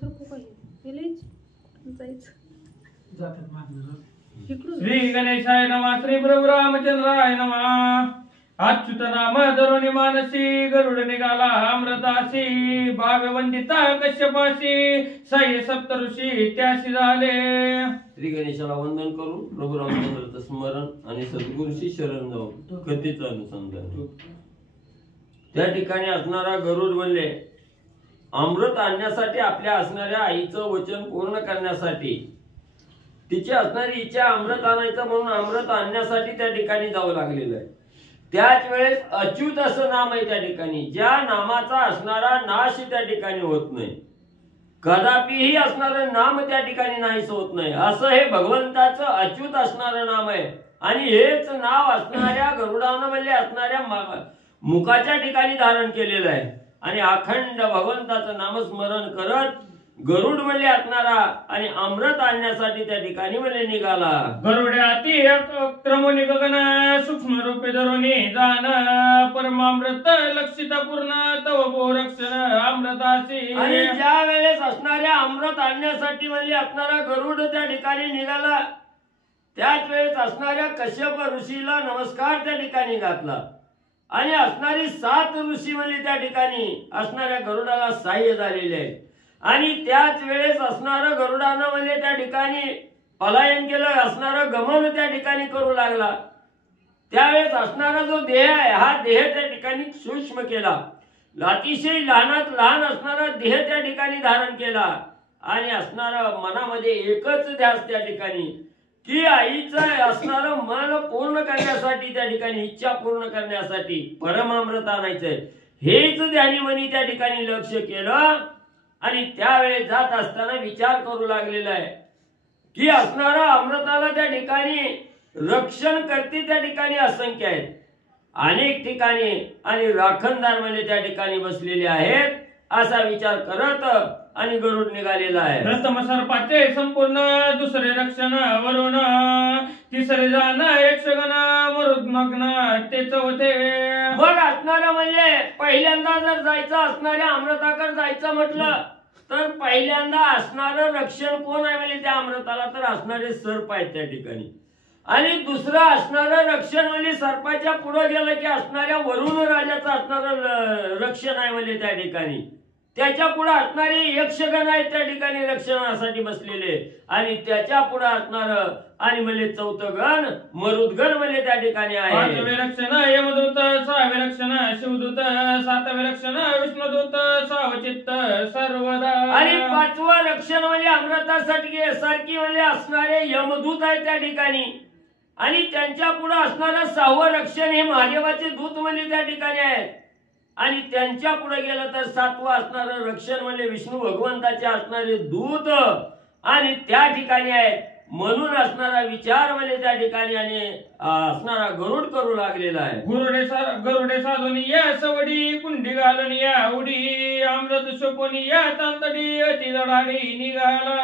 सरको पाहिजे जायचं जातात मागणं. श्री गणेशाय नमः श्री प्रभु रामचंद्राय नमः. अच्युत नाम धरुणी मानसी गरुड निघाला अमृतासी भाव्य वंदिता कश्यपाशी साई सप्त ऋषी त्याशी झाले. श्री गणेशाला वंदन करून प्रभू रामचंद्राचं स्मरण आणि सद्गुरूशी शरण जाऊन कथेचं अनुसंधान. त्या ठिकाणी असणारा गरुड म्हणले अमृत आणण्यासाठी आपल्या असणाऱ्या आईचं वचन पूर्ण करण्यासाठी तिची असणारी इच्छा अमृत आणायचं म्हणून अमृत आणण्यासाठी त्या ठिकाणी जावं लागलेलं आहे. त्याच वेळेस अच्युत असं नाम आहे त्या ठिकाणी, ज्या नामाचा असणारा नाश त्या ठिकाणी होत नाही, कदापिही असणारं नाम त्या ठिकाणी नाहीच होत नाही, असं हे भगवंताचं अच्युत असणारं नाम आहे. आणि हेच नाव असणाऱ्या गरुडानं म्हणजे असणाऱ्या मुखाच्या ठिकाणी धारण केलेलं आहे. आणि अखंड भगवंताचं नामस्मरण करत गरुड म्हणजे असणारा आणि अमृत आणण्यासाठी त्या ठिकाणी म्हणजे निघाला. गरुडे अति क्रमोनी गगन सूक्ष्म रूपे धरुणी जाण परमामृत लक्षिता पूर्ण तव भो रक्षण अमृतासी. आणि ज्या वेळेस असणाऱ्या अमृत आणण्यासाठी म्हणजे असणारा गरुड त्या ठिकाणी निघाला, त्याच वेळेस असणाऱ्या कश्यप ऋषीला नमस्कार त्या ठिकाणी घातला. आणि असणारी 7 ऋषी म्हणजे त्या ठिकाणी असणाऱ्या गरुडाला सहाय्य झालेले आहे. आणि त्याच वेळेस असणारं गरुडानं म्हणजे त्या ठिकाणी पलायन केलं, असणारं गमन त्या ठिकाणी करू लागला. त्यावेळेस असणारा जो देह आहे हा देह त्या ठिकाणी सूक्ष्म केला, अतिशय लहानात लहान असणारा देह त्या ठिकाणी धारण केला. आणि असणारा मनामध्ये एकच ध्यास त्या ठिकाणी की आईचं असणारं मन पूर्ण करण्यासाठी त्या ठिकाणी इच्छा पूर्ण करण्यासाठी परमामृत आणायचंय हेच ध्यानी मनी त्या ठिकाणी लक्ष केलं. आणि त्यावेळेस जात असताना विचार करू लागलेला आहे की असणारा अमृताला त्या ठिकाणी रक्षण करते त्या ठिकाणी असंख्य आहेत, अनेक ठिकाणी आणि राखणदार म्हणजे त्या ठिकाणी बसलेले आहेत, असा विचार करत आणि गरुड निघालेला आहे. प्रथम सर्पाचे संपूर्ण, दुसरे रक्षण वरुण, तिसरे जाण यक्षगण मरुद्मग्न ते चौथे. मग असणारा म्हणजे पहिल्यांदा जर जायचं असणाऱ्या अमृताकडे जायचं म्हटलं तर पहिल्यांदा असणारं रक्षण कोण आहे म्हणजे त्या अमृताला तर असणारे सर्प आहेत त्या ठिकाणी. आणि दुसरं असणारं रक्षण म्हणजे सर्पाच्या पुढे गेलं की असणाऱ्या वरुण राजाचं असणारं रक्षण आहे म्हणजे त्या ठिकाणी. त्याच्या पुढे असणारे यक्षगण आहेत त्या ठिकाणी रक्षणासाठी बसलेले. आणि त्याच्या पुढे असणार आणि म्हणजे 4थं गण मरुद्गण म्हणजे त्या ठिकाणी आहे. 5वे रक्षण यमदूत, 6वे रक्षण शिवदूत, 7वे रक्षण विष्णुदूत, सावचित्त सर्वदा. आणि 5वं रक्षण म्हणजे अमृतासाठी सारखी म्हणजे असणारे यमदूत आहेत त्या ठिकाणी. आणि त्यांच्या पुढे असणारं 6वं रक्षण हे महादेवाचे दूत म्हणजे त्या ठिकाणी आहेत. आणि त्यांच्या पुढे गेलं तर 7वं असणारं रक्षण म्हणजे विष्णू भगवंताचे असणारे दूत आणि त्या ठिकाणी आहेत. म्हणून असणारा विचार म्हणजे त्या ठिकाणी आणि असणारा गरुड करू लागलेला आहे. गरुडे साधून या सवडी, कुंडी घालून या उडी, अमृत शोकून या तांतडी अति दडाडी निघाला.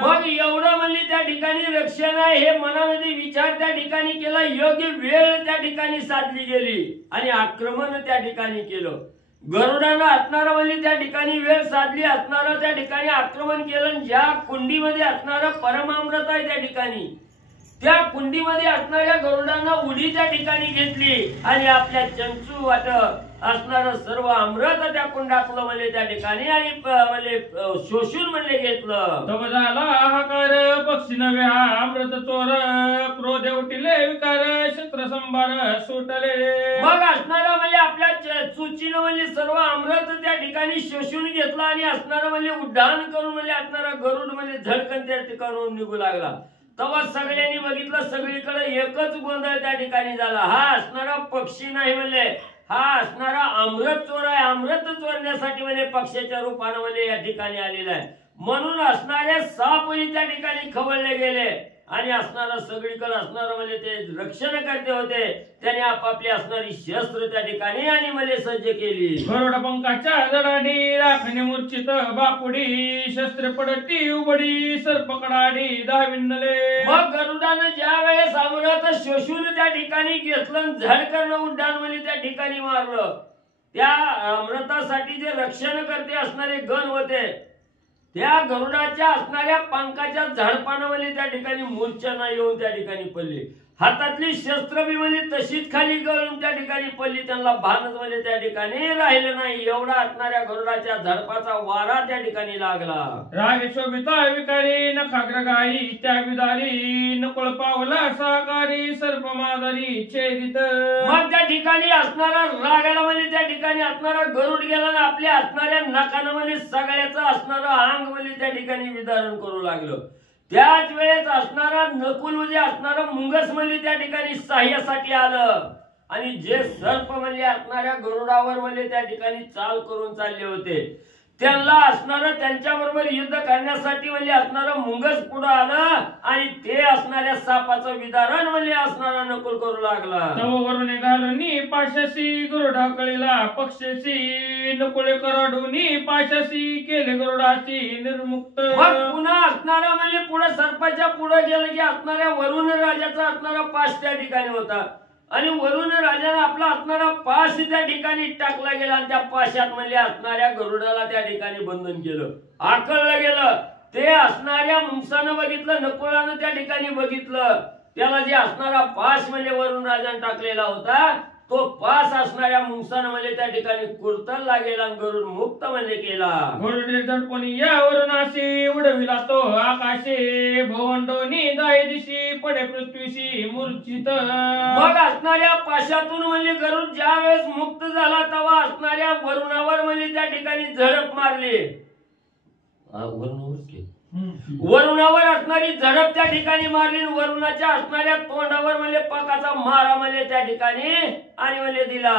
मग एवढं म्हणजे त्या ठिकाणी रक्षण आहे हे मनामध्ये विचार त्या ठिकाणी केला, योग्य वेळ त्या ठिकाणी साधली गेली आणि आक्रमण त्या ठिकाणी केलं. गरुडानं असणारा म्हणजे त्या ठिकाणी वेळ साधली, असणारा त्या ठिकाणी आक्रमण केलं. ज्या कुंडीमध्ये असणारं परमामृत आहे त्या ठिकाणी त्या कुंडीमध्ये असणाऱ्या गरुडानं उडी त्या ठिकाणी घेतली आणि आपल्या चंचू वाट असणारं सर्व अमृत त्या कुंडातलं म्हणजे त्या ठिकाणी आणि म्हणजे शोषून म्हणजे घेतलं. तव झाला हाहाकार पक्षी नव्हे हा अमृत चोर, क्रोध उठिले विकार शस्त्र संभार सुटले. मग असणारा म्हणजे आपल्या चुचीनं म्हणजे सर्व अमृत त्या ठिकाणी शोषून घेतलं आणि असणारा म्हणजे उड्डाण करून म्हणजे असणारा गरुड म्हणजे झडकन त्या ठिकाणून निघू लागला. तेव्हा सगळ्यांनी बघितलं सगळीकडे एकच गोंधळ त्या ठिकाणी झाला. हा असणारा पक्षी नाही म्हणजे हा असणारा अमृत चोर आहे. अमृत चोरण्यासाठी म्हणजे पक्षाच्या रूपाने म्हणजे या ठिकाणी आलेला आहे. म्हणून असणाऱ्या सापही त्या ठिकाणी खवळले गेले आणि असणारा सगळीकडे असणारा म्हणजे ते रक्षण करते होते त्याने आपापली असणारी शस्त्र त्या ठिकाणी आणि म्हणजे सज्ज केली. गरुड पंखाच्या जडाडी राखणे मूर्छित बापुडी, शस्त्र पडती उबडी सर्प कडाडी धाविनले. मग गरुडानं ज्या वेळेस अमृत शोषून त्या ठिकाणी घेतलं, झडकन उड्डाण म्हणजे त्या ठिकाणी मारलं. त्या अमृतासाठी जे रक्षण करते असणारे गण होते त्या गरुडाच्या असणाऱ्या पंखाच्या झाडपानं म्हणजे त्या ठिकाणी मूर्छना येऊन त्या ठिकाणी पडली. हातातली शस्त्र बी म्हणजे तशीच खाली गळून त्या ठिकाणी पडली. त्यांना भानच म्हणजे त्या ठिकाणी राहिलं नाही. एवढा असणाऱ्या गरुडाच्या झडपाचा वारा त्या ठिकाणी लागला. राग शोभिता विकारी नखाग्रगाई त्या विदारी नकुळ पावला साकारी सर्प मादारी छेदित. मग त्या ठिकाणी असणारा रागाला म्हणजे त्या ठिकाणी असणारा गरुड गेला ना आपल्या असणाऱ्या नाकानं म्हणजे सगळ्याचं असणारं अंग म्हणजे त्या ठिकाणी विदारण करू लागलं. त्याच वेळेस असणारा नकुल म्हणजे असणारा मुंगस म्हणजे त्या ठिकाणी सहाय्यासाठी आलं. आणि जे सर्प म्हणजे असणाऱ्या गरुडावर म्हणजे त्या ठिकाणी चाल करून चालले होते त्यांना असणारं त्यांच्याबरोबर युद्ध करण्यासाठी म्हणजे असणारं मुंगस पुढे आलं आणि ते असणाऱ्या सापाचं विदारण म्हणजे असणारा नकुल करू लागला. वरून घालूनी पाशाशी गरुडा कळीला पक्षशी नकुळे कराडूनी पाशाशी केले गरुडाची निर्मुक्त. मग पुन्हा असणारा म्हणजे पुढे सर्पाच्या पुढे गेलं की असणाऱ्या वरुण राजाचा असणारा पाश त्या ठिकाणी होता आणि वरुण राजाने आपला असणारा पाश त्या ठिकाणी टाकला गेला आणि त्या पाशात म्हणजे असणाऱ्या गरुडाला त्या ठिकाणी बंधन केलं. आकळलं गेलं. ते असणाऱ्या मुंगसानं बघितलं, नकुळानं त्या ठिकाणी बघितलं. त्याला जे असणारा पाश म्हणजे वरुण राजाने टाकलेला होता तो पास असणाऱ्या मुंगसानं म्हणजे त्या ठिकाणी कुरतरला गेला आणि गरुड मुक्त म्हणजे केला. गरुडे दडपणी यावरून अशी उडविला तो आकाशे भवंडोनी दाय दिशी पडे पृथ्वीशी मूर्छित. मग असणाऱ्या पाशातून म्हणजे गरुड ज्या वेळेस मुक्त झाला तेव्हा असणाऱ्या वरुणावर म्हणजे त्या ठिकाणी झडप मारली. वरुणावर असणारी झडप त्या ठिकाणी मारली. वरुणाच्या असणाऱ्या तोंडावर म्हणजे पाकाचा मारा म्हणजे त्या ठिकाणी आणि म्हणजे दिला.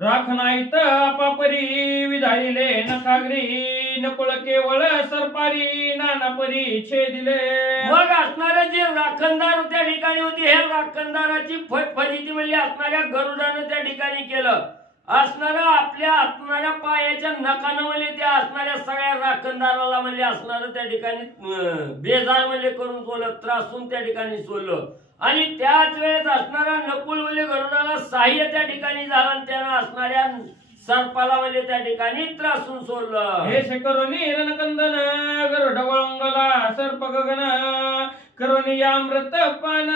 राख नाहीत आपापरी विधारिले नखाग्री नकुळ केवळ सरपारी नानापरी छेदिले. मग असणारे जे राखणदार त्या ठिकाणी होती हे राखणदाराची फटफटीची म्हणजे असणाऱ्या गरुडानं त्या ठिकाणी केलं. असणारा आपल्या असणाऱ्या पायाच्या नखानं म्हणजे त्या असणाऱ्या सगळ्या राखणदाराला म्हणजे असणारं त्या ठिकाणी बेजार म्हणजे करून सोडलं, त्रासून त्या ठिकाणी सोडलं. आणि त्याच वेळेस असणारा नकुल म्हणजे गरुडाला सहाय्य त्या ठिकाणी झाला आणि त्यानं असणाऱ्या सर्पाला म्हणजे त्या ठिकाणी त्रासून सोडलं. हे करोनी रणकंदन गरुड वळंगला सर्प गगन करोनी अमृत पान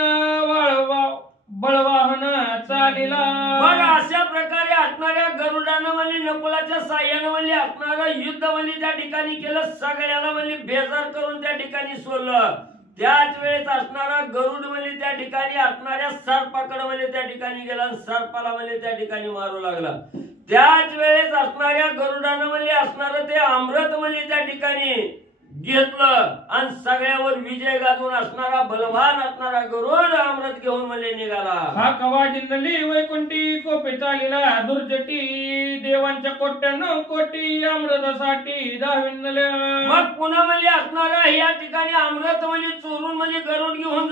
वाळवा बळवाहन चालिला. मग अशा प्रकारे असणाऱ्या गरुडानं म्हणजे नकुलाच्या साह्यानं म्हणजे असणारं युद्ध म्हणजे त्या ठिकाणी केलं. सगळ्याला म्हणजे बेजार करून त्या ठिकाणी सोडलं. त्याच वेळेस असणारा गरुड म्हणजे त्या ठिकाणी असणाऱ्या सर्पाकडे म्हणजे त्या ठिकाणी गेला आणि सर्पाला म्हणजे त्या ठिकाणी मारू लागला. त्याच वेळेस असणाऱ्या गरुडानं म्हणजे असणारं ते अमृत म्हणजे त्या ठिकाणी घेतलं आणि सगळ्यावर विजय गाजवून असणारा बलवान असणारा गरुड अमृत घेऊन म्हणजे निघाला. हा कवा जिंदली वैकुंठी कोपे चालिला दुर्जटी देवांच्या कोट्यानं कोटी अमृतासाठी धाविनल्या. मग पुन्हा म्हणजे असणारा या ठिकाणी अमृत म्हणजे चोरून म्हणजे गरुड घेऊन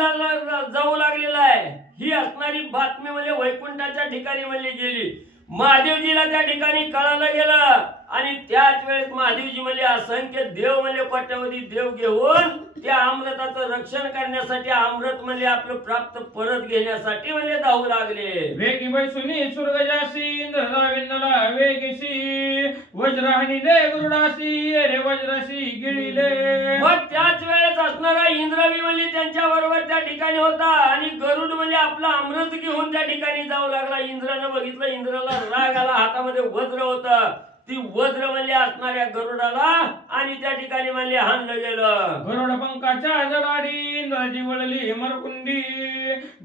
जाऊ लागलेला आहे. ही असणारी बातमी म्हणजे वैकुंठाच्या ठिकाणी म्हणजे गेली. महादेवजीला त्या ठिकाणी कळालं गेलं आणि त्याच वेळेस महादेवजी म्हणजे असंख्य देव म्हणजे कोट्यावधी देव घेऊन त्या अमृताचं रक्षण करण्यासाठी अमृत म्हणजे आपलं प्राप्त परत घेण्यासाठी म्हणजे धावू लागले. वेगी बैसुनी सुरगजासी इंद्रदाविन्नला वेगेशी वज्राहनीले गरुडासी रे वज्रासी गिळिले. मग त्याच वेळेस असणारा इंद्रवी म्हणजे त्यांच्या बरोबर त्या ठिकाणी होता आणि गरुड म्हणजे आपला अमृत घेऊन त्या ठिकाणी जाऊ लागला. इंद्रानं बघितलं, इंद्राला राग आला. हातामध्ये वज्र होतं. ती वज्र म्हणजे असणाऱ्या गरुडाला आणि त्या ठिकाणी म्हणजे हाणलं गेलं. गरुड पंखाच्या जडाडी इंद्राची वळली मरकुंडी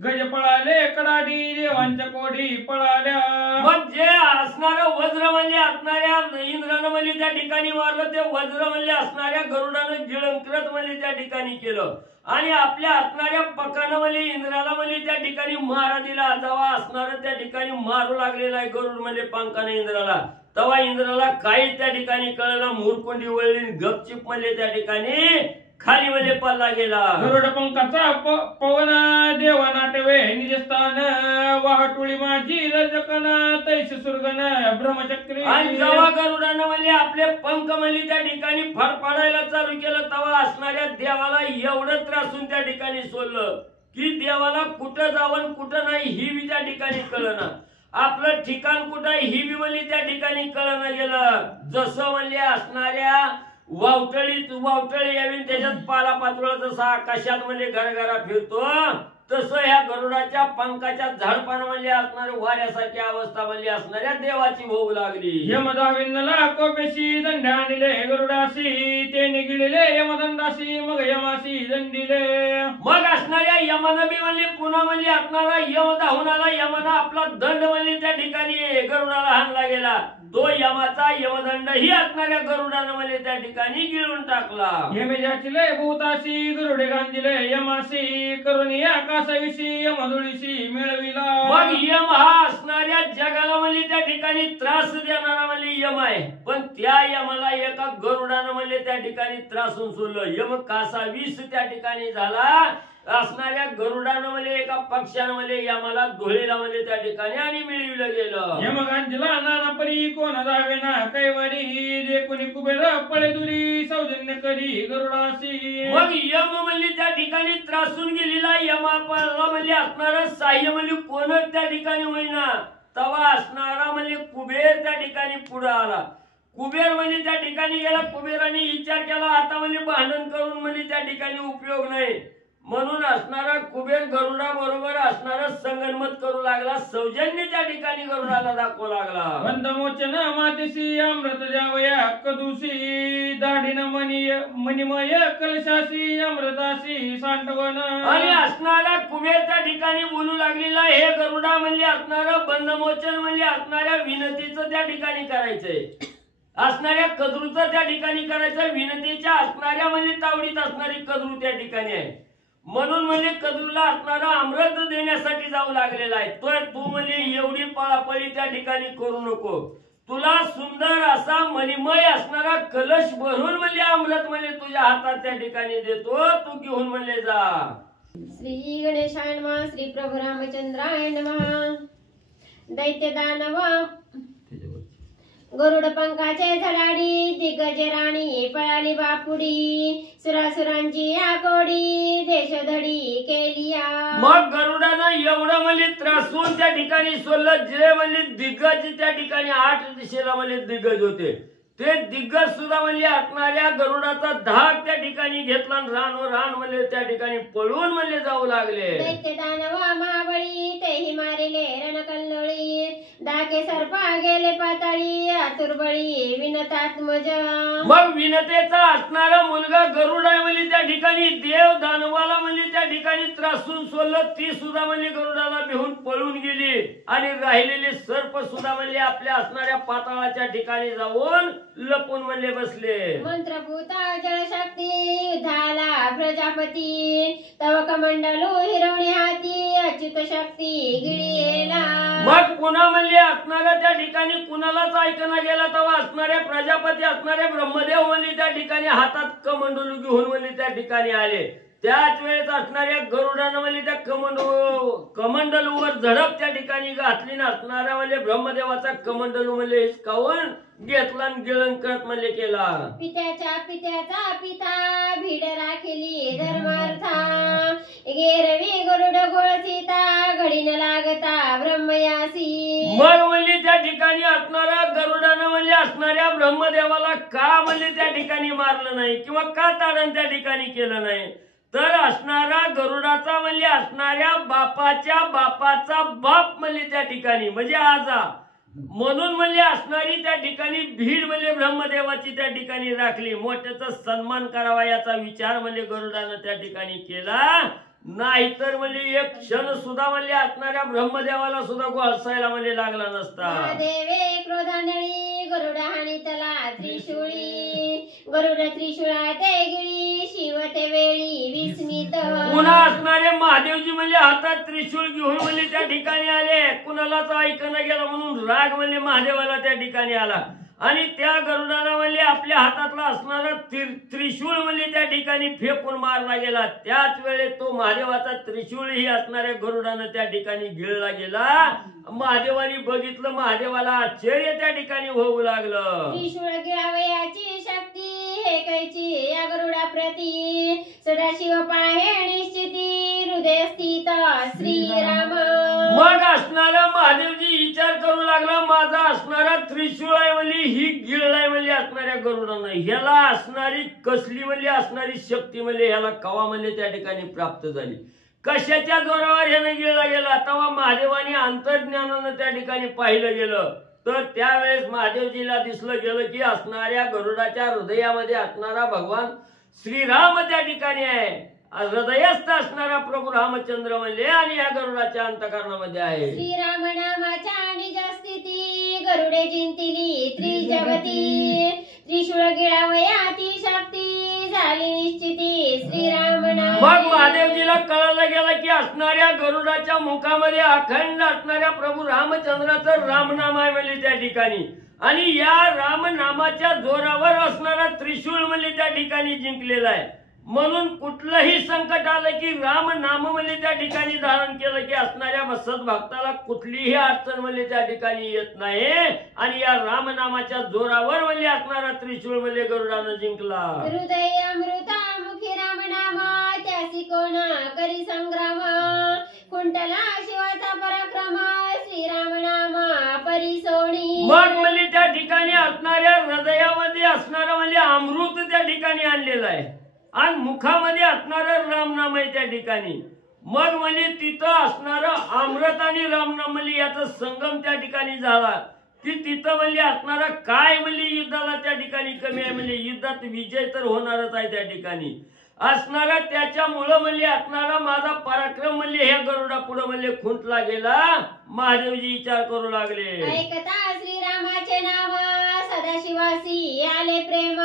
गज पळाले कडाडी देवांच्या कोडी पळाल्या. मग जे असणारं वज्र म्हणजे असणाऱ्या इंद्रानं म्हणजे त्या ठिकाणी मारलं ते वज्र म्हणजे असणाऱ्या गरुडानं गिळंकृत म्हणजे त्या ठिकाणी केलं आणि आपल्या असणाऱ्या पकानं म्हणजे इंद्राला म्हणजे त्या ठिकाणी मारा दिला. जेव्हा असणारं त्या ठिकाणी मारू लागलेला आहे गरुड म्हणजे पंखानं इंद्राला, तेव्हा इंद्राला काही त्या ठिकाणी कळलं. मुरकुंडी वळली गपचिप म्हणजे त्या ठिकाणी खाली म्हणजे पल्ला गेला. गरुड पंखाचा पवन देवा नाटवे निजस्थान वाहटुळी माझी रजकन तैस सुरगन ब्रह्मचक्री. आणि जेव्हा गरुडानं म्हणजे आपले पंख म्हणजे त्या ठिकाणी फडफडायला चालू केलं तेव्हा असणाऱ्या देवाला एवढं त्रासून त्या ठिकाणी सोडलं की देवाला कुठं जावं कुठं नाही ही बी त्या ठिकाणी कळना. आपलं ठिकाण कुठं ही बी म्हणजे त्या ठिकाणी कळना गेलं. जसं म्हणजे असणाऱ्या वावटळी यावी त्याच्यात पाला पाचोळा जसा आकाशात म्हणजे घरघरा फिरतो तसं ह्या गरुडाच्या पंखाच्या झाडपानामध्ये असणाऱ्या वाऱ्यासारखी अवस्था म्हणजे असणाऱ्या देवाची होऊ लागली. यमदाविन्नला कोपेशी दंड आणले गरुडासी ते निघिले यमदंडासी मग यमासी दंडिले. मग असणाऱ्या यमानं बी म्हणली पुन्हा म्हणली असणारा यम धावून आला. यमानं आपला दंड म्हणली त्या ठिकाणी गरुडाला हाणला गेला. तो यमाचा यमदंड ही असणाऱ्या गरुडानं म्हणजे त्या ठिकाणी गिळून टाकला. यमेजाची लय भूतासी गरुडे गांजिले यमासी करुणी आकाशविषयी यमधुळीशी मिळविला. मग यम हा असणाऱ्या जगाला म्हणजे त्या ठिकाणी त्रास देणारा म्हणजे यम आहे. पण त्या यमाला एका गरुडानं म्हणजे त्या ठिकाणी त्रासून सोडलं. यम कासा विष त्या ठिकाणी झाला. असणाऱ्या गरुडानं म्हणजे एका पक्षानं म्हणजे यमाला धुळीला म्हणजे त्या ठिकाणी आणि मिळविलं गेलं. यम गांजला नाना परी कोण जावे ना कैवारी जे कोणी कुबेर पळे दुरी सौजन्य करी गरुडासी. मग यम म्हणजे त्या ठिकाणी त्रासून गेलेला यमाला म्हणजे असणारा साह्य म्हणजे कोण त्या ठिकाणी होईना तवा असणारा म्हणजे कुबेर त्या ठिकाणी पुढे आला. कुबेर म्हणजे त्या ठिकाणी गेला. कुबेराने विचार केला आता म्हणजे भांडण करून म्हणजे त्या ठिकाणी उपयोग नाही. म्हणून असणारा कुबेर गरुडा बरोबर असणारा संगनमत करू लागला. सौजन्य त्या ठिकाणी गरुडाला दाखवू लागला. बंधमोचन मातेशी अमृत द्यावया कदुशी दाढीन मणिमय कलशाशी अमृताशी सांडवन. आणि असणारा कुबेर त्या ठिकाणी बोलू लागलेला हे गरुडा म्हणजे असणारं बंधमोचन म्हणजे असणाऱ्या विनंतीचं त्या ठिकाणी करायचंय. असणाऱ्या कद्रूचं त्या ठिकाणी करायचं. विनंतीच्या असणाऱ्या म्हणजे तावडीत असणारी कद्रू त्या ठिकाणी आहे. म्हणून म्हणजे कद्रूला असणारा अमृत देण्यासाठी जाऊ लागलेला आहे. तर तू म्हणजे एवढी पळापळी त्या ठिकाणी करू नको. तुला सुंदर असा मणिमय असणारा कलश भरून म्हणजे अमृत म्हणजे तुझ्या हातात त्या ठिकाणी देतो. तू घेऊन म्हणजे जा. श्री गणेशाय नमः. श्री प्रभू रामचंद्राय नमः. दैत्य दानव गरुड पंखाचे झडाडी दिग्गज राणी पळाली बापुडी सुरासुरांची आकोडी देशधडी केलिया. मग गरुडानं एवढं म्हणजे त्रासून त्या ठिकाणी सोडलं. जे म्हणजे दिग्गज त्या ठिकाणी 8 दिशेला म्हणजे दिग्गज होते ते दिग्गज सुद्धा म्हणजे असणाऱ्या गरुडाचा धाक त्या ठिकाणी घेतला. रान म्हणजे त्या ठिकाणी पळून म्हणजे जाऊ लागले. दैत्य दानव महाबळी तेही मारिले रणकल्लोळी डाके सर्पा गेले पाताळी आतुरबळी विनतात्मज. मग विनतेचा असणारा मुलगा गरुड आहे म्हणजे त्या ठिकाणी देव दानवाला म्हणजे त्या ठिकाणी त्रासून सोडलं. ती सुद्धा म्हणजे गरुडाला भिवून पळून गेली. आणि राहिलेले सर्प सुद्धा म्हणजे आपल्या असणाऱ्या पाताळाच्या ठिकाणी जाऊन लपून म्हणजे बसले. मंत्रभूता जलशक्ती झाला प्रजापती तव कमंडलू हिरवणी हाती अच्युत शक्ती गिळीला. मग पुन्हा म्हणजे असणाऱ्या त्या ठिकाणी कुणालाच ऐकणं गेला तेव्हा असणाऱ्या प्रजापती असणारे ब्रह्मदेव म्हणजे त्या ठिकाणी हातात कमंडलू घेऊन म्हणजे त्या ठिकाणी आले. त्याच वेळेस असणाऱ्या गरुडानं म्हणजे त्या कमंडलूवर झडप त्या ठिकाणी घातली. असणारा म्हणजे ब्रह्मदेवाचा कमंडलू म्हणजे हिसकावून घेतला आणि गिळण करत म्हणजे केला. पित्याचा पिता भीड राखिली धर्मार्था गेरवी गरुड गोळसीता घडीन लागता ब्रह्मयासी. मग म्हणजे त्या ठिकाणी असणारा गरुडानं म्हणजे असणाऱ्या ब्रह्मदेवाला का म्हणजे त्या ठिकाणी मारलं नाही किंवा का ताडण त्या ठिकाणी केलं नाही तर असणारा गरुडाचा म्हणजे असणाऱ्या बापाच्या बापाचा बाप म्हणजे त्या ठिकाणी म्हणजे आजा म्हणून म्हणजे असणारी त्या ठिकाणी भीड म्हणजे ब्रह्मदेवाची त्या ठिकाणी राखली. मोठ्याचा सन्मान करावा याचा विचार म्हणजे गरुडानं त्या ठिकाणी केला. नाहीतर म्हणजे एक क्षण सुद्धा म्हणजे असणाऱ्या ब्रह्मदेवाला सुद्धा गोळसायला म्हणजे लागला नसता. देवे क्रोधांधळी गरुड हाणीतला त्रिशूळी गरुड त्रिशूळा ते गिळी शिव ते वेळी विस्मित. पुन्हा असणारे महादेवजी म्हणजे हातात त्रिशूळ घेऊन म्हणजे त्या ठिकाणी आले. कुणालाच ऐकणं गेलं म्हणून राग म्हणजे महादेवाला त्या ठिकाणी आला. आणि त्या गरुडाला म्हणजे आपल्या हातातला असणारा त्रिशूळ म्हणजे त्या ठिकाणी फेकून मारला गेला. त्याच वेळेस तो महादेवाचा त्रिशूळ ही असणाऱ्या गरुडानं त्या ठिकाणी गिळला गेला. महादेवानी बघितलं. महादेवाला आश्चर्य त्या ठिकाणी होऊ लागलं. त्रिशूळ गिळावयाची शक्ती हे कैची या गरुडा प्रती सदाशिव पाहे निश्चिती हृदय स्थित श्रीराम. मग असणारा महादेवजी विचार करू लागला. नावाचा असणारा त्रिशूळ आहे म्हणली, ही गिळ आहे म्हणली असणाऱ्या गरुडांना. ह्याला असणारी कसली म्हणली असणारी शक्ती म्हणली ह्याला कवा म्हणले त्या ठिकाणी प्राप्त झाली. कशाच्या जोरावर ह्यानं गिळला गेला? तेव्हा महादेवाने अंतर्ज्ञानानं त्या ठिकाणी पाहिलं गेलं तर त्यावेळेस महादेवजीला दिसलं गेलं की असणाऱ्या गरुडाच्या हृदयामध्ये असणारा भगवान श्रीराम त्या ठिकाणी आहे. हृदयस्थ असणारा प्रभू रामचंद्र म्हणले आणि या गरुडाच्या अंतःकरणामध्ये आहे. श्रीराम नामाच्या निज स्थिती गरुडे जिंतिली त्रिजगती. त्रिशूळ गिळावया ती शक्ती झाली निश्चिती श्रीराम नाम. मग महादेवजीला कळलं गेलं की असणाऱ्या गरुडाच्या मुखामध्ये अखंड असणाऱ्या प्रभू रामचंद्राचं रामनाम आहे म्हणले त्या ठिकाणी. आणि या रामनामाच्या जोरावर असणारा त्रिशूळ म्हणले त्या ठिकाणी जिंकलेला आहे. म्हणून कुठलंही संकट आलं की राम नाम म्हणले त्या ठिकाणी धारण केलं की असणाऱ्या सद्भक्ताला कुठलीही अडचण म्हणले त्या ठिकाणी येत नाही. आणि या रामनामाच्या जोरावर म्हणले असणारा त्रिशूळ म्हणले गरुडानं जिंकला. हृदय अमृता मुखी राम नामा त्यासी कोण करी संग्राम. कुंटला शिवाचा पराक्रम श्रीराम नामा परिसोणी. मग म्हणले त्या ठिकाणी असणाऱ्या हृदयामध्ये असणारा म्हणजे अमृत त्या ठिकाणी आणलेलं आहे आणि मुखामध्ये असणारं रामनाम आहे त्या ठिकाणी. मग म्हणजे तिथं असणारं अमृत आणि रामनाम म्हणजे याचा संगम त्या ठिकाणी झाला की तिथं म्हणजे असणारा काय म्हणजे युद्धाला त्या ठिकाणी कमी आहे. म्हणजे युद्धात विजय तर होणारच आहे त्या ठिकाणी असणारा. त्याच्यामुळं म्हणजे असणारा माझा पराक्रम म्हणजे ह्या गरुडा पुढे म्हणजे खुंटला गेला. महादेवजी विचार करू लागले. ऐकता श्रीरामाचे नाम सदाशिवासी आले प्रेम.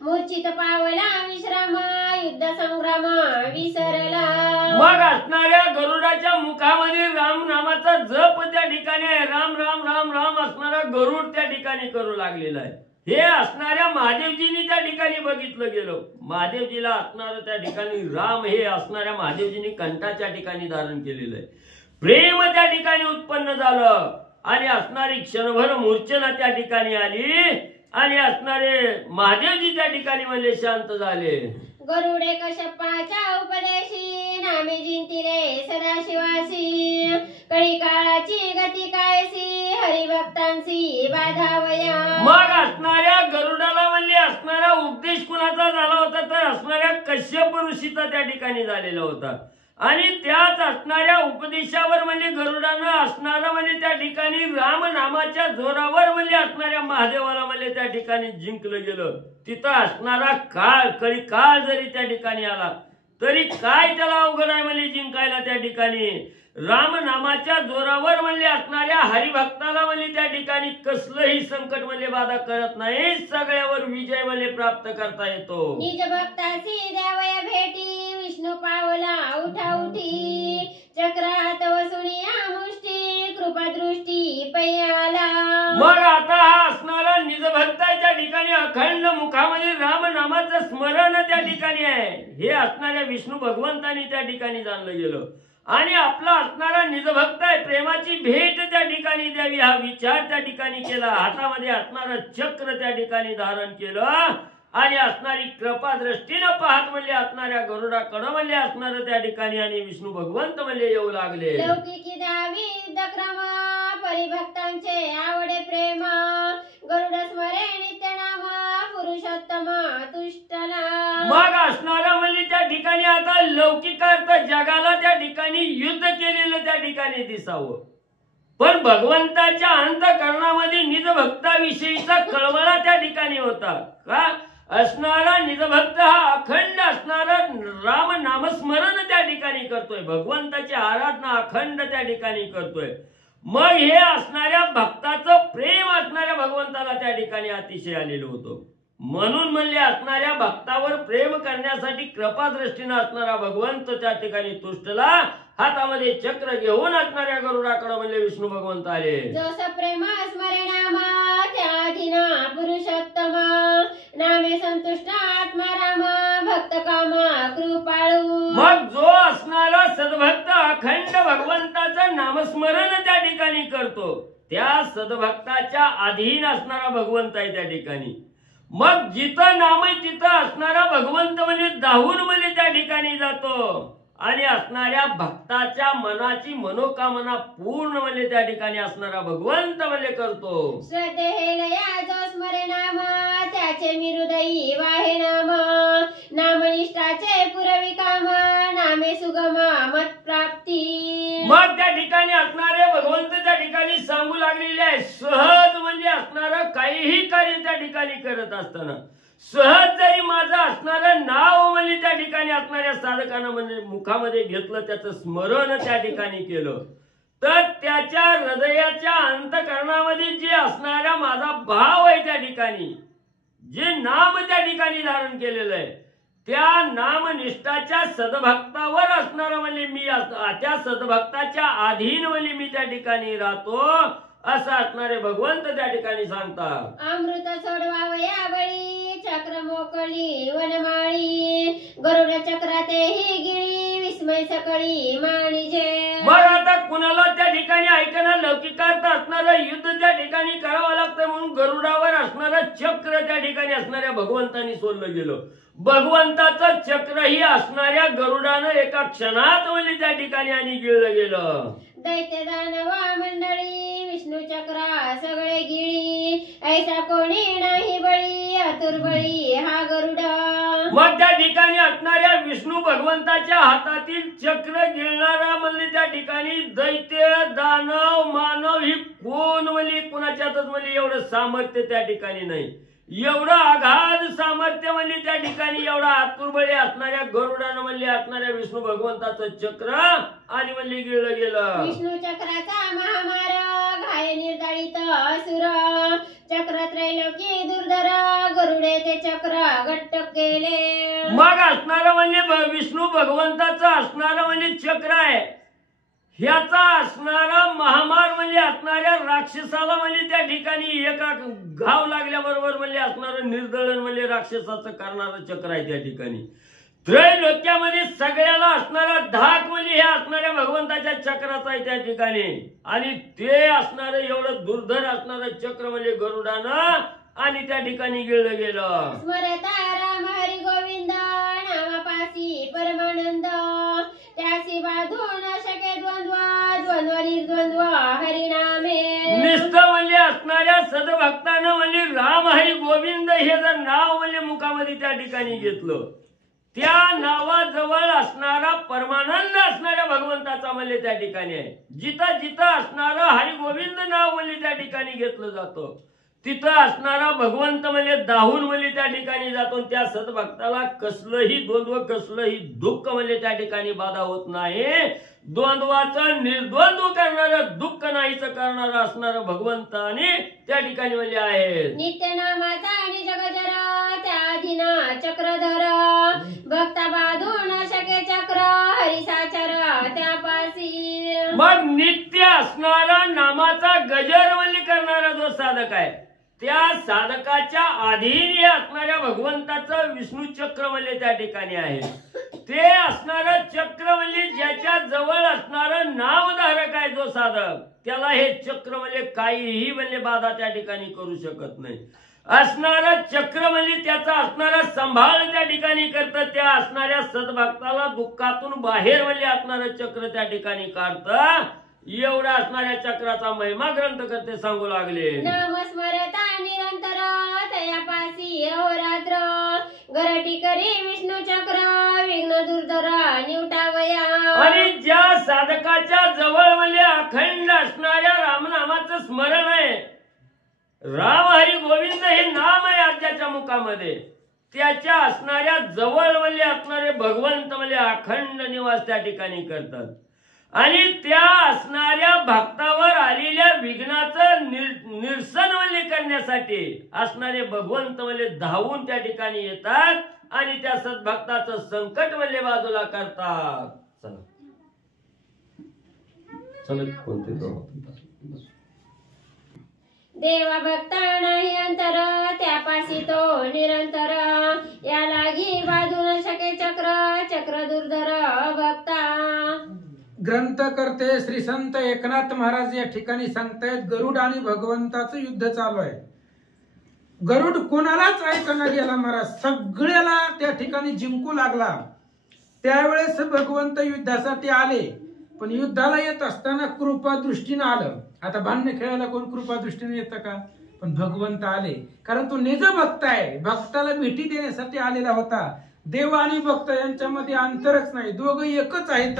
मूर्छित पावला विश्राम युद्ध संग्राम विसरला. मग असणाऱ्या गरुडाच्या मुखामध्ये राम नामाचा जप त्या ठिकाणी आहे. राम राम राम राम असणारा गरुड त्या ठिकाणी करू लागलेला आहे. हे असणाऱ्या महादेवजींनी त्या ठिकाणी बघितलं गेलं. महादेवजीला असणारं त्या ठिकाणी राम हे असणाऱ्या महादेवजींनी कंठाच्या ठिकाणी धारण केलेलं आहे. प्रेम त्या ठिकाणी उत्पन्न झालं आणि असणारी क्षणभर मूर्छना त्या ठिकाणी आली आणि असणारे महादेवजी त्या ठिकाणी म्हणजे शांत झाले. गरुडे कश्यपाच्या उपदेशी नामे जिंतिले सदाशिवासी. कळी काळाची गती कायसी हरिभक्तांची बाधावया. मग असणाऱ्या गरुडाला म्हणले असणारा उपदेश कुणाचा झाला होता तर असणाऱ्या कश्यप ऋषीचा त्या ठिकाणी झालेला होता. आणि त्याच असणाऱ्या उपदेशावर म्हणजे गरुडानं असणारा म्हणजे त्या ठिकाणी राम नामाच्या जोरावर म्हणजे असणाऱ्या महादेवाला म्हणजे त्या ठिकाणी जिंकलं गेलं. तिथं असणारा काळ कळी काळ जरी त्या ठिकाणी आला तरी काय त्याला अवघड आहे म्हणजे जिंकायला त्या ठिकाणी. राम नामाच्या जोरावर म्हणजे असणाऱ्या हरिभक्ताला म्हणजे त्या ठिकाणी कसलंही संकट म्हणजे बाधा करत नाही. सगळ्यावर विजय म्हणजे प्राप्त करता येतो. निज भक्ताची द्यावया भेटी विष्णू पावला उठा उठी. चक्रात वसुनिया मुष्टी कृपा दृष्टी पयाला. मग आता हा असणारा निजभक्ताच्या ठिकाणी अखंड मुखामध्ये राम नामाचं स्मरण त्या ठिकाणी आहे. हे असणाऱ्या विष्णू भगवंतानी त्या ठिकाणी जाणलं गेलं. आणि आपला असणारा निजभक्त आहे. प्रेमाची भेट त्या ठिकाणी द्यावी हा विचार त्या ठिकाणी केला. हातामध्ये असणारं चक्र त्या ठिकाणी धारण केलं आणि असणारी कृपा दृष्टीनं पाहत म्हणजे असणाऱ्या गरुडाकडं म्हणजे असणारं त्या ठिकाणी आणि विष्णू भगवंत म्हणजे येऊ लागले. लौकिकी द्यावी युद्धक्रम परिभक्तांचे आवडे प्रेम. गरुड स्मरे नित्य नाम पुरुषोत्तम तुष्टला. मग असणारा म्हणजे त्या ठिकाणी आता लौकिकार्थ जगाला त्या ठिकाणी युद्ध केलेलं त्या ठिकाणी दिसावं. पण भगवंताच्या अंतःकरणामध्ये निजभक्ताविषयीचा कळवळा त्या ठिकाणी होता. का असणारा निजभक्त हा अखंड असणारा राम नामस्मरण त्या ठिकाणी करतोय. भगवंताची आराधना अखंड त्या ठिकाणी करतोय. मग हे असणाऱ्या भक्ताचं प्रेम असणाऱ्या भगवंताला त्या ठिकाणी अतिशय आलेलं होतं. म्हणून म्हणले असणाऱ्या भक्तावर प्रेम करण्यासाठी कृपा दृष्टीनं असणारा भगवंत त्या ठिकाणी तुष्टला. हातामध्ये चक्र घेऊन असणाऱ्या गरुडाकडे म्हणले विष्णू भगवंत आले. जस प्रेम स्मरे नाम त्याधीना पुरुषोत्तम. नामे संतुष्ट आत्मा राम भक्त काम कृपाळू. मग जो असणारा सद्भक्त अखंड भगवंताचं नामस्मरण त्या ठिकाणी करतो त्या सद्भक्ताच्या अधीन असणारा भगवंत आहे त्या ठिकाणी. मग जिथं नाम आहे तिथं असणारा भगवंत म्हणजे धावून म्हणजे त्या ठिकाणी जातो. आणि असणाऱ्या भक्ताच्या मनाची मनोकामना पूर्ण म्हणजे त्या ठिकाणी असणारा भगवंत म्हणजे करतो. श्रद्धे लया जो स्मरे नाम त्याचे मी हृदयी वाहे नाम नामनिष्ठाचे पुरवी काम नामे सुगम मत प्राप्ती. मग त्या ठिकाणी असणारे भगवंत त्या ठिकाणी सांगू लागलेले आहे सहज म्हणजे असणारं काहीही कार्य त्या ठिकाणी करत असताना सहज जरी माझं असणारं नाव म्हणजे त्या ठिकाणी असणाऱ्या साधकांना म्हणजे मुखामध्ये घेतलं त्याचं स्मरण त्या ठिकाणी केलं तर त्याच्या हृदयाच्या अंतःकरणामध्ये जे असणारा माझा भाव आहे त्या ठिकाणी जे नाम त्या ठिकाणी धारण केलेलं आहे त्या नामनिष्ठाच्या सद्भक्तावर असणारं म्हणजे मी त्या सद्भक्ताच्या अधीन म्हणजे मी त्या ठिकाणी राहतो असं असणारे भगवंत त्या ठिकाणी सांगतात. अमृत सोडवावया बळी चक्र मोकळी वनमाळी गरुड चक्राते ही गिळी विस्मय सकळी माणिजे. मग आता कुणाला त्या ठिकाणी ऐकणं लौकिकार्थ असणारं युद्ध त्या ठिकाणी करावं लागतं म्हणून गरुडावर असणारं चक्र त्या ठिकाणी असणाऱ्या भगवंतांनी सोडलं गेलं. भगवंताचं चक्र ही असणाऱ्या गरुडानं एका क्षणात म्हणजे त्या ठिकाणी आणि गिळलं गेलं. दैत्य दानवा मंडळी विष्णू चक्रा सगळे गिळी ऐसा कोणी नाही बळी आतुर बळी हा गरुड. मग त्या ठिकाणी असणाऱ्या विष्णू भगवंताच्या हातातील चक्र गिळणारा म्हणजे त्या ठिकाणी दैत्य दानव मानव ही कोण म्हणजे कुणाच्यातच म्हणजे एवढं सामर्थ्य त्या ठिकाणी नाही. एवढं आघात सामर्थ्य म्हणजे त्या ठिकाणी एवढा आतुरबळी असणाऱ्या गरुडानं म्हणजे असणाऱ्या विष्णू भगवंताचं चक्र आणि म्हणजे गिळलं गेलं. विष्णू चक्राचा महामार घाय निर्दाळित असुर चक्र त्रैलोकी दुर्धर गरुडे ते चक्र घट्ट केले. मग असणारं म्हणजे विष्णू भगवंताचं असणारं म्हणजे चक्र आहे ह्याचा असणारा महामार म्हणजे असणाऱ्या राक्षसाला म्हणजे त्या ठिकाणी एका घाव लागल्याबरोबर म्हणजे असणारं निर्दळन म्हणजे राक्षसाचं करणारं चक्र आहे त्या ठिकाणी. त्रैलोक्यामध्ये सगळ्याला असणारा धाक म्हणजे हे असणाऱ्या भगवंताच्या चक्राचा आहे त्या ठिकाणी आणि ते असणारं एवढं दुर्धर असणारं चक्र म्हणजे गरुडानं आणि त्या ठिकाणी गिळलं गेलं. स्मरता राम हरी गोविंद नामापासी परमानंद त्यासी बाधू न शके द्वंद्व द्वंद्व निर्द्वंद्व हरिनामे. निष्ठा म्हणजे असणाऱ्या सद्भक्तानं म्हणजे राम हरी गोविंद हे जर नाव म्हणजे मुखामध्ये त्या ठिकाणी घेतलं त्या नावाजवळ असणारा परमानंद असणाऱ्या भगवंताचा म्हणजे त्या ठिकाणी आहे. जिथं जिथं असणारं हरी गोविंद नाव म्हणजे त्या ठिकाणी घेतलं जातं तिथं असणारा भगवंत म्हणजे दाहून म्हणजे त्या ठिकाणी जातो त्या सद्भक्ताला कसलंही द्वंद्व कसलंही दुःख म्हणजे त्या ठिकाणी बाधा होत नाही. द्वंद्वाचं निर्द्वंद्व करणारं दुःख नाहीच करणारं असणारं भगवंत आणि त्या ठिकाणी म्हणजे आहे. नित्य नामाचा आणि जगजर त्या अधीना चक्रधर भक्ता बाधू न शके चक्र हरिसाचर त्यापासी. मग नित्य असणारा नामाचा गजर म्हणजे करणारा जो साधक आहे त्या साधकाच्या अधीन असणाऱ्या भगवंताचं विष्णू चक्र म्हणजे त्या ठिकाणी आहे. ते असणारं चक्र म्हणजे ज्याच्या जवळ असणारं नामधारक आहे जो साधक त्याला हे चक्र म्हणजे काहीही म्हणजे बाधा त्या ठिकाणी करू शकत नाही. असणारं चक्र म्हणजे त्याचा असणारा सांभाळ त्या ठिकाणी करतं त्या असणाऱ्या सद्भक्ताला दुःखातून बाहेर म्हणजे असणारं चक्र त्या ठिकाणी काढतं. एवढा असणाऱ्या चक्राचा महिमा ग्रंथ करते सांगू लागले. नाम स्मरता निरंतर तयापासी अहोरात्र गरटी करी विष्णू चक्र विघ्न दुर्धर निवटावया. आणि ज्या साधकाच्या जवळ म्हणजे अखंड असणाऱ्या रामनामाचं स्मरण आहे राम हरी गोविंद हे नाम आहे आद्याच्या मुखामध्ये त्याच्या असणाऱ्या जवळ म्हणजे असणारे भगवंत म्हणजे अखंड निवास त्या ठिकाणी करतात आणि त्या असणाऱ्या भक्तावर आलेल्या विघ्नाचं निरसन म्हणजे करण्यासाठी असणारे भगवंत म्हणजे धावून त्या ठिकाणी येतात आणि त्या सद्भक्ताचं संकट म्हणजे बाजूला करतात. देवा भक्ता नाही अंतर त्यापासी तो निरंतर या लागी बाजू न शके चक्र चक्र दुर्धर भक्ता. ग्रंथकर्ते श्री संत एकनाथ महाराज या ठिकाणी सांगतायत गरुड आणि भगवंताचं युद्ध चालू आहे. गरुड कोणालाच ऐकणार गेला महाराज सगळ्याला त्या ठिकाणी जिंकू लागला. त्यावेळेस भगवंत युद्धासाठी आले, पण युद्धाला येत असताना कृपा दृष्टीनं आलं. आता भांडण खेळायला कोण कृपा दृष्टीने येतं का? पण भगवंत आले, कारण तो निज भक्त आहे, भक्ताला भेटी देण्यासाठी आलेला होता. देव आणि भक्त यांच्यामध्ये अंतरच नाही, दोघं एकच आहेत.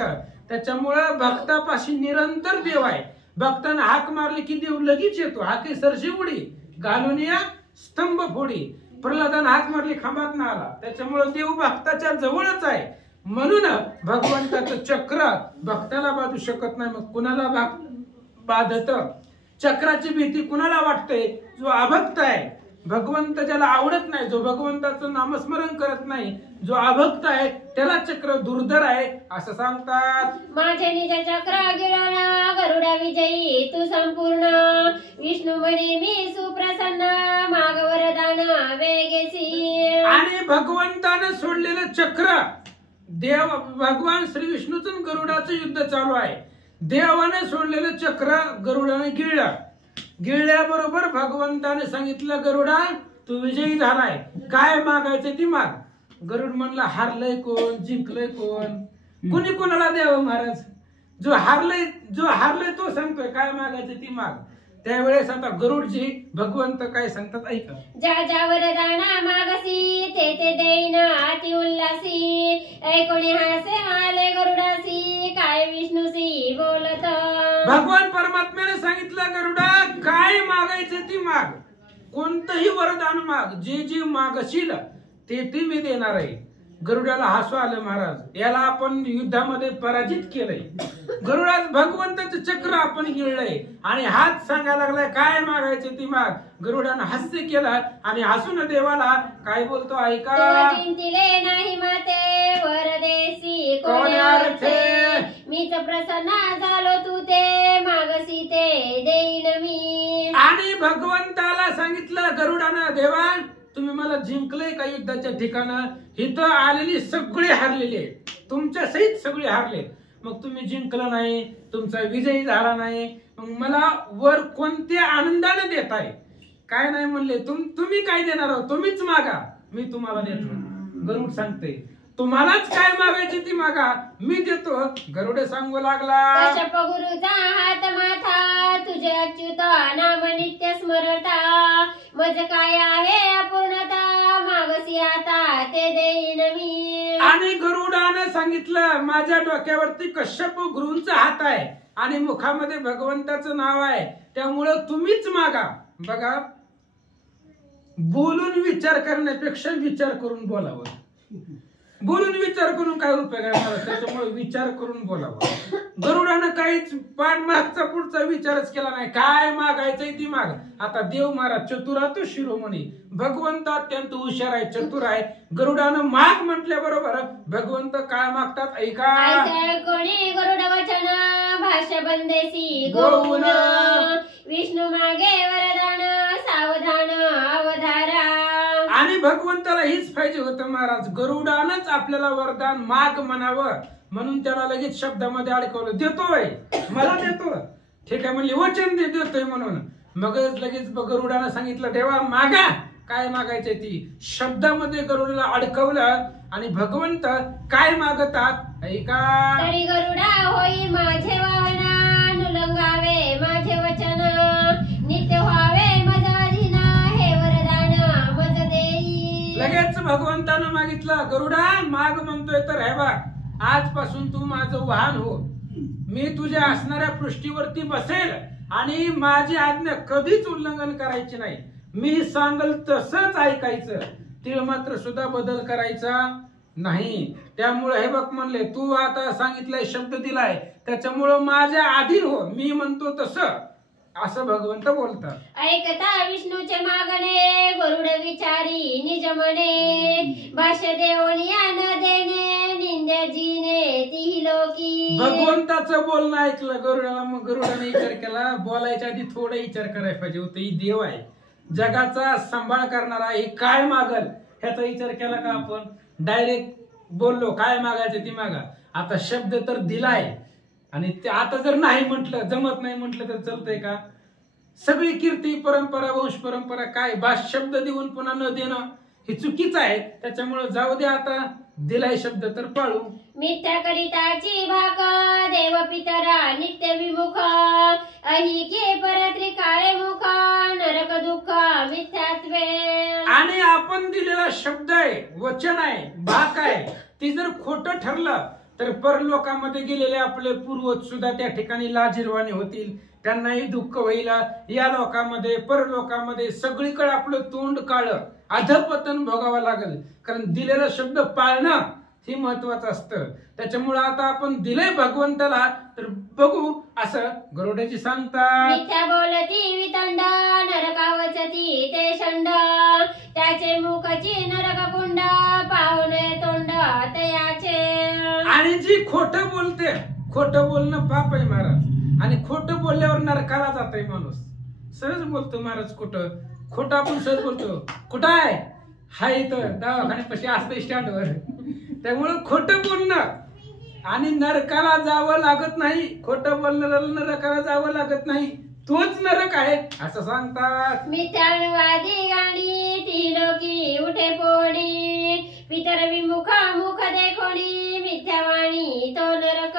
त्याच्यामुळं भक्तापाशी निरंतर देव आहे. भक्तानं हाक मारली की देव लगेच येतो. हाके सरशी उडी घालून या स्तंभ फोडी. प्रल्हादानं हाक मारली खांबात ना आला. त्याच्यामुळे देव भक्ताच्या जवळच आहे. म्हणून भगवंताचं चक्र भक्ताला बांधू शकत नाही. मग कुणाला बाधत? चक्राची भीती कुणाला वाटते? जो अभक्त आहे, भगवंत ज्याला आवडत नाही, जो भगवंताचं नामस्मरण करत नाही, जो अभक्त आहे, त्याला चक्र दुर्धर आहे असं सांगतात. माझे निज चक्र गिळवणा गरुडा विजयी तू संपूर्ण. विष्णू म्हणे मी सुप्रसन्न माग वरदान वेगेसी. आणि भगवंतानं सोडलेलं चक्र, देव भगवान श्री विष्णूचं गरुडाचं युद्ध चालू आहे. देवाने सोडलेलं चक्र गरुडाने गिळलं. गिळल्याबरोबर भगवंताने सांगितलं, गरुडा तू विजयी झालाय, काय मागायचं ती माग. गरुड म्हणला, हारलंय कोण, जिंकलंय कोण? कुणी कोणाला द्यावं महाराज? जो हारलंय तो सांगतोय काय मागायचं ती माग. त्यावेळेस आता गरुडजी भगवंत काय सांगतात ऐका. ज्या ज्या वरदाना मागसी ते ते देईन अति उल्हासी. ऐकोणी हासे आले गरुडासी काय विष्णूसी बोलत. भगवान परमात्म्याने सांगितलं, गरुडा काय मागायचं ती माग, कोणतंही वरदान माग, जे जे मागशील ते मी देणार आहे. गरुडाला हसू आलं, महाराज याला आपण युद्धामध्ये पराजित केलंय. गरुडात भगवंताचं चक्र आपण गिळलंय आणि हात सांगायला लागलाय काय मागायचं ती माग. गरुडानं हास्य केलं आणि हसून देवाला काय बोलतो ऐका. चिंतिले नाही माते वरदेसी कोणी अर्थे. मीच प्रसन्न झालो तू ते मागसी ते देईन मी. आणि भगवंताला सांगितलं गरुडानं, देवा तुम्ही मला जिंकलंय का युद्धाच्या ठिकाणं? इथं आलेली सगळे हारलेले, तुमच्या सहित सगळे हारले. मग तुम्ही जिंकलं नाही, तुमचा विजय झाला नाही, मग मला वर कोणत्या आनंदाने देताय? काय नाही म्हणले, तुम्ही काय देणार आहोत? तुम्हीच मागा, मी तुम्हाला देतो. गरुड सांगते, तुम्हालाच काय मागायची ती मागा, मी देतो. गरुड सांगू लागला, कश्यप गुरुचा हात माथा तुझे अच्युत नाम नित्य स्मरता. मज काय आहे अपूर्णता मागसी आता ते देईन मी. आणि गरुडानं सांगितलं, माझ्या डोक्यावरती कश्यप गुरूंचा हात आहे आणि मुखामध्ये भगवंताचं नाव आहे, त्यामुळं तुम्हीच मागा. बघा, बोलून विचार करण्यापेक्षा विचार करून बोलावं. बोलून विचार करून काय उपयोग आहे? त्याच्यामुळे विचार करून बोलावं. गरुडानं काहीच मागचा पुढचा विचारच केला नाही. काय मागायचंय ती माग. आता देव महाराज चतुरा तो शिरोमणी, भगवंत अत्यंत हुशार आहे, चतुर आहे. गरुडानं माग म्हटल्याबरोबर भगवंत काय मागतात ऐका. कोणी गरुड वचन भाष्य बंदेसी गोऊन. विष्णू मागे वरदान सावधान अवधारा. आणि भगवंताला हीच पाहिजे होतं महाराज, गरुडानंच आपल्याला वरदान माग म्हणावं, म्हणून त्याला लगेच शब्दामध्ये अडकवलं. देतोय, मला देतो, ठीक आहे म्हणले, वचन देतोय म्हणून. मग लगेच गरुडानं सांगितलं, देवा मागा, काय मागायचंय ती. शब्दामध्ये गरुडाला अडकवलं आणि भगवंत काय मागतात ऐका. तरी गरुडा होई माझे वाहना नुलंगावे माझे वचन. नित्य व्हावे मज अधीन हे वरदान मज देई. लगेच भगवंतानं मागितलं, गरुडा माग म्हणतोय तर हे बघ, आजपासून तू माझं वाहन हो. मी तुझ्या असणाऱ्या पृष्ठीवरती बसेल आणि माझी आज्ञा कधीच उल्लंघन करायची नाही. मी सांगल तसंच ऐकायचं, ते मात्र सुद्धा बदल करायचा नाही. त्यामुळे हे बघ म्हणले, तू आता सांगितलंय, शब्द दिलाय, त्याच्यामुळं माझ्या अधीन हो, मी म्हणतो तसं, असं भगवंत बोलतात. ऐकता विष्णूचे मागणे गरुड विचारी निज मने. भाष्य देवनिया न देणे निंद्या जीने ती लोकी. भगवंताचं बोलणं ऐकलं गरुडाला. मग गरुडाने विचार केला, बोलायच्या आधी थोडा विचार करायला पाहिजे होतं. ही देव आहे, जगाचा सांभाळ करणारा, हे काय मागल ह्याचा विचार केला का आपण? डायरेक्ट बोललो काय मागायचं ती मागा. आता शब्द तर दिलाय आणि ते आता जर नाही म्हटलं, जमत नाही म्हटलं तर चालतंय का? सगळी कीर्ती परंपरा, वंश परंपरा काय, शब्द देऊन पुन्हा न देणं हे चुकीचं आहे. त्याच्यामुळे जाऊ दे, आता दिलाय शब्द तर पाळू. मिथ्या करिताची भाक देव पितरा नित्य विमुख अहिके परत्री काळे मुख नरक दुःख मिथ्यात्वे. आणि आपण दिलेला शब्द आहे, वचन आहे, भाक आहे, ती जर खोटं ठरलं तर परलोकामध्ये गेलेले आपले पूर्वज सुद्धा त्या ठिकाणी लाजिरवाणे होतील, त्यांनाही दुःख होईल. या लोकांमध्ये परलोकामध्ये सगळीकडे आपलं तोंड काळं, अधपतन भोगावं लागेल. कारण दिलेला शब्द पाळणं हे महत्वाचं असतं. त्याच्यामुळे आता आपण दिलंय भगवंताला तर बघू असं गरुडाची सांगतात. मिथ्या बोलती वितंड नरकावचती ते शंड त्याचे मुखची नरक कुंड पाहुणे तोंड तयाचे. आणि जी खोटं बोलते, खोटं बोलणं पाप आहे महाराज. आणि खोटं बोलल्यावर नरकाला जात आहे माणूस. सहज बोलतो महाराज खोटं आपण सहज बोलतो. कुठं आहे? हा इथं दवाखान्यापाशी असतं स्टँडवर. त्यामुळं खोटं बोलणं आणि नरकाला जावं लागत नाही. खोटं बोलणाऱ्याला नरकाला जावं लागत नाही, तोच नरक आहे असं सांगतात. मिथ्यानुवादी गाणी ती लोकी उठे पोणी पितर विमुख मुख देखोणी मिथ्यावाणी तो नरक.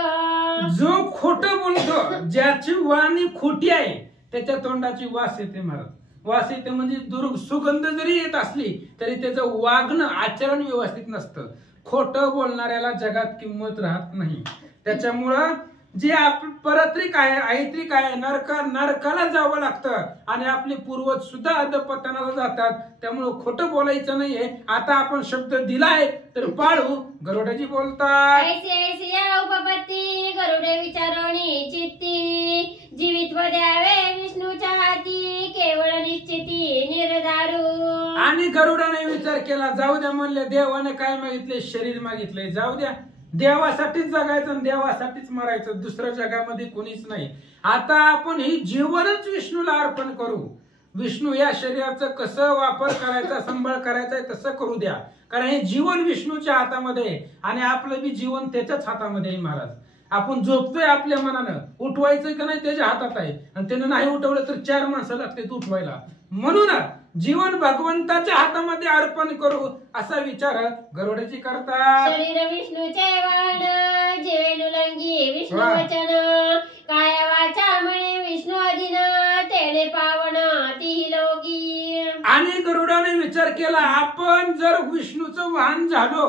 जो खोटं बोलतो, ज्याची वाणी खोटी आहे, त्याच्या तोंडाची वास येते महाराज. वास येते म्हणजे सुगंध जरी येत असली तरी त्याचं वागणं आचरण व्यवस्थित नसतं. खोटं बोलणाऱ्याला जगात किंमत राहत नाही. त्याच्यामुळं जे परत्रिक आहे, ऐत्रिक आहे, नरकाला जावं लागतं. आणि आपले पूर्वज सुद्धा अधपतनाला जातात. त्यामुळं खोटं बोलायचं नाहीये. आता आपण शब्द दिलाय तर पाळू. गरुडाजी बोलतात. ऐसी ऐसी या उपपत्ती गरुडे विचारोणी चित्ती जीवित्व द्यावे विष्णूच्या हाती केवळ निश्चिती निर्धारू. आणि गरुडाने विचार केला, जाऊ द्या म्हणले. देवाने काय मागितले? शरीर मागितले. जाऊ द्या, देवासाठीच जगायचं आणि देवासाठीच मरायचं, दुसऱ्या जगामध्ये कोणीच नाही. आता आपण ही जीवनच विष्णूला अर्पण करू. विष्णू या शरीराचं कसं वापर करायचा, सांभाळ करायचा तसं करू द्या. कारण हे जीवन विष्णूच्या हातामध्ये आणि आपलं बी जीवन त्याच्याच हातामध्ये आहे महाराज. आपण झोपतोय आपल्या मनानं, उठवायचं का नाही त्याच्या हातात आहे. आणि त्यानं नाही उठवलं तर 4 माणसं लागतात उठवायला. म्हणून जीवन भगवंताच्या हातामध्ये अर्पण करू असा विचार गरुडाची करतात. शरीर विष्णूचे वाहन जीवेनुलंगी विष्णू वचन काया वाचा म्हणे विष्णू अधीन तेने पावन ती लोकी. आणि गरुडाने विचार केला, आपण जर विष्णूचं वाहन झालो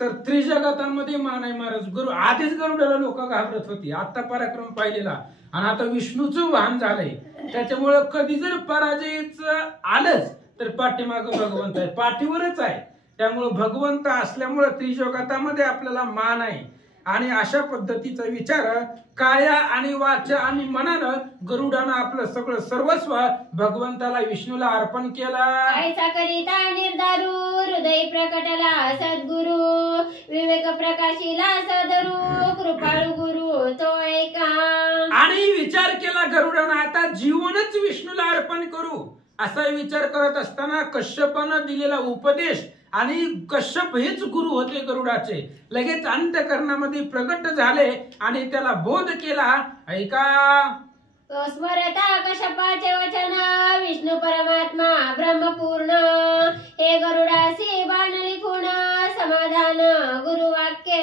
तर त्रिजगतांमध्ये मान आहे महाराज. आधीच गरुडाला लोक घाबरत होती, आता पराक्रम पाहिलेला. आणि आता विष्णूचं वाहन झालंय. त्याच्यामुळं कधी जर पराजयच आलंच तर पाठीमाग भगवंत आहे, पाठीवरच आहे. त्यामुळं भगवंत असल्यामुळं त्रिजगतामध्ये आपल्याला मान आहे. आणि अशा पद्धतीचा विचार काया आणि वाचा आणि मनानं गरुडानं आपलं सगळं सर्वस्व भगवंताला विष्णूला अर्पण केला. ऐसा करिता निर्धारू हृदय प्रकटला सद्गुरु विवेक प्रकाशिला सदरू कृपाळू गुरु तो ऐका. आणि विचार केला गरुडानं, आता जीवनच विष्णूला अर्पण करू असा विचार करत असताना कश्यपानं दिलेला उपदेश आणि कश्यप हेच गुरु होते गरुडाचे, लगेच अंतःकरणामध्ये प्रगट झाले आणि त्याला बोध केला. ऐका, तो स्मरता कश्यपाचे वचन विष्णू परमात्मा ब्रह्मपूर्ण हे गरुडासी बाणली खूण समाधान गुरुवाक्य.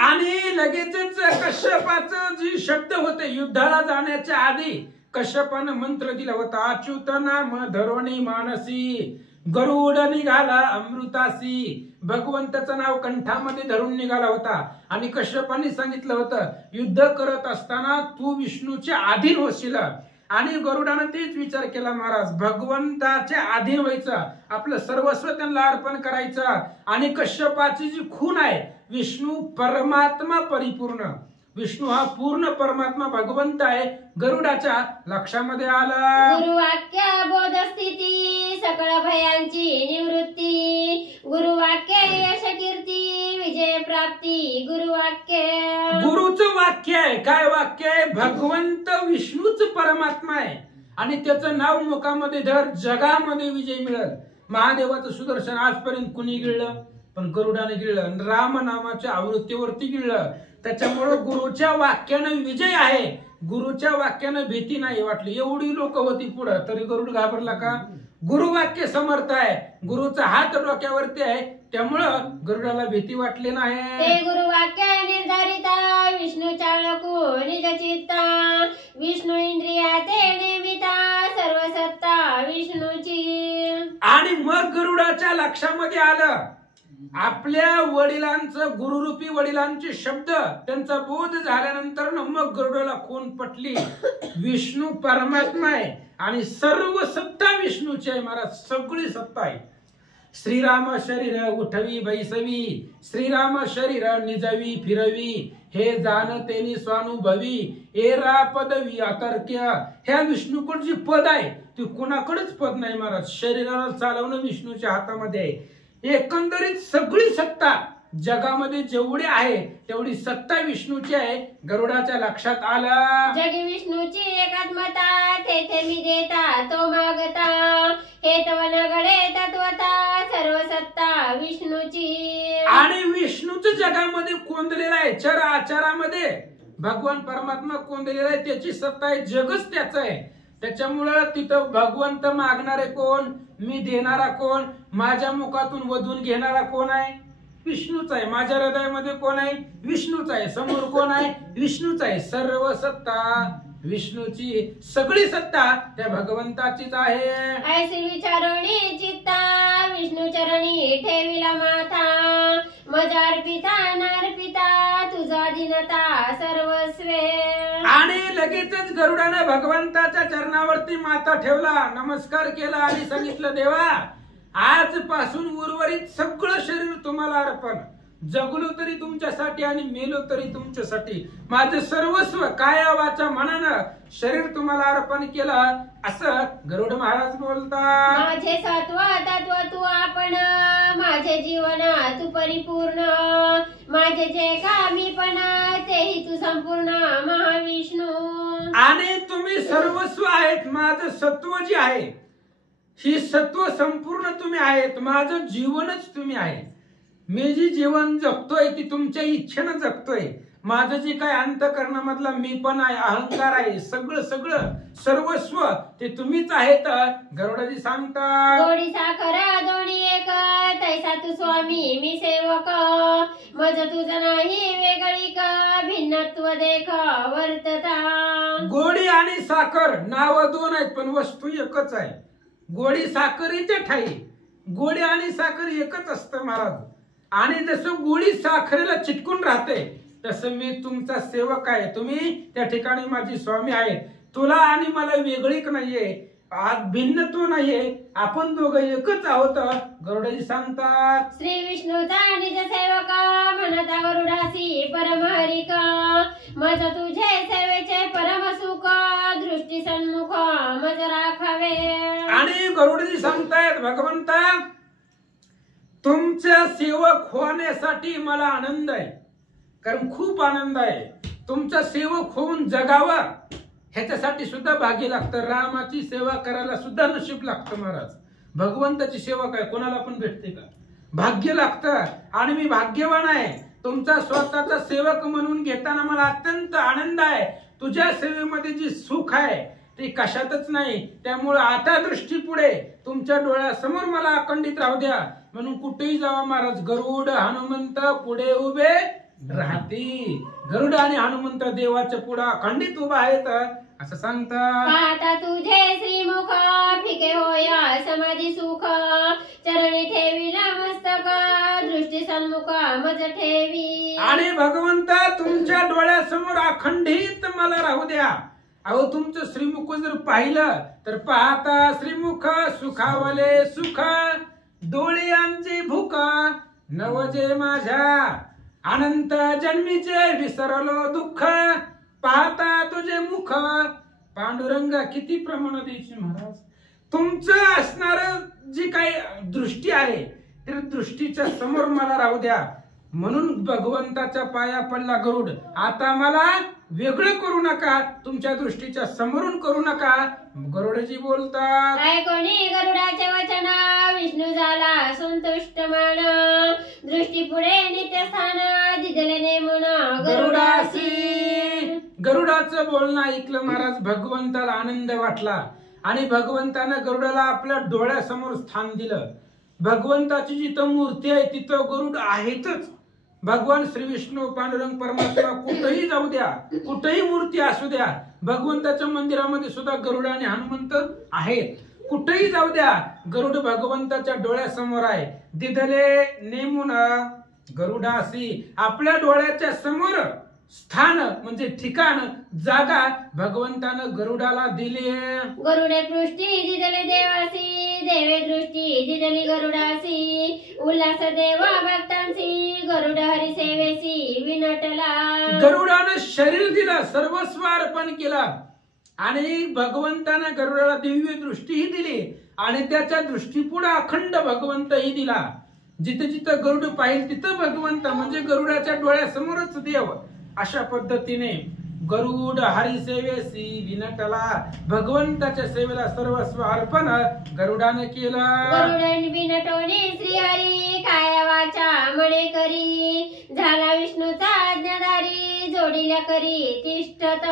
आणि लगेचच कश्यपाचं जे शब्द होते युद्धाला जाण्याच्या आधी कश्यपानं मंत्र दिला होता, अच्युत नाम धरोणी मानसी गरुड निघाला अमृतासी. भगवंताचं नाव कंठामध्ये धरून निघाला होता. आणि कश्यपाने सांगितलं होतं, युद्ध करत असताना तू विष्णूच्या अधीन होशील. आणि गरुडानं तेच विचार केला महाराज, भगवंताच्या अधीन व्हायचं, आपलं सर्वस्व त्यांना अर्पण करायचं. आणि कश्यपाची जी खून आहे, विष्णू परमात्मा परिपूर्ण, विष्णू हा पूर्ण परमात्मा भगवंत आहे. गरुडाच्या लक्षामध्ये आलं गुरुवाक्य बोध स्थिती सकळ भयांची निवृत्ती गुरुवाक्य यश कीर्ती विजय प्राप्ती गुरुवाक्य. गुरुचं वाक्य आहे. काय वाक्य आहे? भगवंत विष्णूच परमात्मा आहे आणि त्याचं नाव मुखामध्ये धर, जगामध्ये विजय मिळेल. महादेवाचं सुदर्शन आजपर्यंत कुणी गिळलं? पण गरुडाने गिळलं. राम नामाच्या आवृत्तीवरती गिळलं. त्याच्यामुळं गुरुच्या वाक्यानं विजय आहे. गुरुच्या वाक्यानं भीती नाही वाटली. एवढी लोक होती पुढं तरी गरुड घाबरला का? गुरुवाक्य समर्थ आहे. गुरुचा हात डोक्यावरती आहे, त्यामुळं गरुडाला भीती वाटली ते नाही. गुरुवाक्य निर्धारिता विष्णूच्या नको निज चित्ता विष्णू इंद्रिया ते नेमिता सर्व सत्ता विष्णूची. आणि मग गरुडाच्या लक्षामध्ये आलं आपल्या वडिलांचं गुरुरूपी वडिलांचे शब्द त्यांचा बोध झाल्यानंतर मग गरुडाला खून पटली. विष्णू परमात्मा आहे आणि सर्व सत्ता विष्णूची आहे महाराज, सगळी सत्ता आहे. श्रीराम शरीर उठवी बैसवी श्रीराम शरीर निजवी फिरवी हे जाणतेनी स्वानुभवी एरा पदवी अतर्क्य. ह्या विष्णूकडे जी पद आहे ती कुणाकडेच पद नाही महाराज. शरीराला चालवणं विष्णूच्या हातामध्ये आहे. एकंदरीत सगळी सत्ता जगामध्ये जेवढी आहे तेवढी सत्ता विष्णूची आहे. गरुडाच्या लक्षात आलं जगी विष्णूची एकात्मता तेथे मी देता तो मागता हे तव नगडे तत्वता सर्व सत्ता विष्णूची. आणि विष्णूच जगामध्ये कोंदलेला आहे. चर आचारामध्ये भगवान परमात्मा कोंदलेला आहे. त्याची सत्ता आहे, जगच त्याच आहे. त्याच्यामुळं तिथं भगवंत मागणारे कोण, मी देणारा कोण, माझ्या मुखातून वधून घेणारा कोण आहे, विष्णूच आहे. माझ्या हृदयामध्ये कोण आहे, विष्णूच आहे. समोर कोण आहे, विष्णूच आहे. सर्व सत्ता विष्णूची, सगळी सत्ता त्या भगवंताचीच आहे. ऐसी विचारणी चित्ता विष्णू चरणी ठेविला माथा मजा अर्पिता नार्पिता तुझा दिनता सर्वस्वे. आणि लगेचच गरुडानं भगवंताच्या चरणावरती माथा ठेवला, नमस्कार केला आणि सांगितलं देवा आजपासून उर्वरित सगळं शरीर तुम्हाला अर्पण. जगलो तरी तुमच्यासाठी आणि मेलो तरी तुमच्यासाठी. माझं सर्वस्व काया वाचा मनानं शरीर तुम्हाला अर्पण केलं असं गरुड महाराज बोलतात. माझे सत्व तत्व तू आपण माझे जीवन तू परिपूर्ण माझे जे कामीपण तेही तू संपूर्ण महाविष्णू. आणि तुम्ही सर्वस्व आहेत. माझं सत्व जे आहे ही सत्व संपूर्ण तुम्ही आहेत. माझं जीवनच तुम्ही आहे. मी जी जीवन जगतोय ती तुमच्या इच्छेनं जगतोय. माझं जे काय अंतःकरणामधला मी पण आहे, अहंकार आहे, सगळं सगळं सर्वस्व ते तुम्हीच आहेत. गरुडाजी सांगतात गोडी साखर दोन्ही एक तैसा तू स्वामी मी सेवक मज तुझं नाही वेगळी का भिन्नत्व देख वर्तता. गोडी आणि साखर नाव दोन आहेत पण वस्तू एकच आहे. गोडी साखरेच्या ठाई गोडी आणि साखर एकच असतं महाराज. आणि जसं गोडी साखरेला चिटकून राहते तसं मी तुमचा सेवक आहे. तुम्ही त्या ठिकाणी माझी स्वामी आहे. तुला आणि मला वेगळीक नाहीये, भिन्नत्व नाहीये, आपण दोघं एकच आहोत. गरुडाजी सांगतात श्री विष्णूचा निज सेवक म्हणता गरुडासी परमहरिक मज तुझे सेवेचे परम सुख दृष्टी सन्मुख मज राखावे. आणि गरुडाजी सांगतायत भगवंता तुमच्या सेवक होण्यासाठी मला आनंद आहे. कारण खूप आनंद आहे. तुमचा सेवक होऊन जगावा ह्याच्यासाठी सुद्धा भाग्य लागतं. रामाची सेवा करायला सुद्धा नशीब लागतं महाराज. भगवंताची सेवा काय कोणाला पण भेटते का, भाग्य लागतं. आणि मी भाग्यवान आहे. तुमचा स्वतःचा सेवक म्हणून घेताना मला अत्यंत आनंद आहे. तुझ्या सेवेमध्ये जी सुख आहे ते कशातच नाही. त्यामुळे आता दृष्टी पुढे तुमच्या डोळ्यासमोर मला अखंडित राहू द्या. म्हणून कुठेही जावा महाराज गरुड हनुमंत पुढे उभे राहते. गरुड आणि हनुमंत देवाच्या पुढे अखंडित उभा आहेत असं सांगतात. पाहता तुझे श्रीमुख फिके होया समाधी सुख चरणी ठेविला मस्तक दृष्टी सन्मुख मज ठेवी. आणि भगवंता तुमच्या डोळ्यासमोर अखंडित मला राहू द्या. अहो तुमचं श्रीमुख जर पाहिलं तर पाहता श्रीमुख सुखावले सुख डोळ्यांची भूक नवजे माझ्या अनंत जन्मीचे विसरलो दुःख पाहता तुझे मुख पांडुरंग. किती प्रमाणात द्यायची महाराज. तुमचं असणार जी काही दृष्टी आहे त्या दृष्टीच्या समोर मला राहू द्या. म्हणून भगवंताच्या पाया पडला गरुड. आता मला वेगळं करू नका, तुमच्या दृष्टीच्या समोरून करू नका. गरुडजी बोलतात ऐकोनी गरुडाचे वचन विष्णू झाला संतुष्ट मान दृष्टी पुढे नित्य स्थान दिदले नेमून गरुडासी. गरुडाचं बोलणं ऐकलं महाराज. भगवंताला आनंद वाटला आणि भगवंतानं गरुडाला आपल्या डोळ्यासमोर स्थान दिलं. भगवंताची जिथं मूर्ती आहे तिथं गरुड आहेतच. भगवान श्री विष्णू पांडुरंग परमात्मा कुठेही जाऊ द्या, कुठेही मूर्ती असू द्या, भगवंताच्या मंदिरामध्ये सुद्धा गरुड आणि हनुमंत आहेत. कुठेही जाऊ द्या, गरुड भगवंताच्या डोळ्यासमोर आहे. दिदले नेमून गरुडासी, आपल्या डोळ्याच्या समोर स्थान म्हणजे ठिकाण, जागा भगवंतानं गरुडाला दिली. गरुडे पृष्ठी दिदले देवासी, देवे दृष्टी दिदली गरुडासी, उल्हास देवा भक्तांसी, गरुड हरी सेवेसी विनटला. गरुडानं शरीर दिलं, सर्वस्व अर्पण केलं आणि भगवंतानं गरुडाला दिव्य दृष्टीही दिली आणि त्याच्या दृष्टीपुढे अखंड भगवंतही दिला. जिथे जिथं गरुड पाहिजे तिथं भगवंत म्हणजे गरुडाच्या डोळ्यासमोरच देव. अशा पद्धतीने गरुड हरिसेवेसी विनटला, भगवंताच्या सेवेला सर्वस्व अर्पण गरुडाने केलं. गरुडन विनटोने श्रीहरी, काया वाचा मणे करी, झाला विष्णूचा आज्ञाधारी, जोडीला करी तिष्ठत.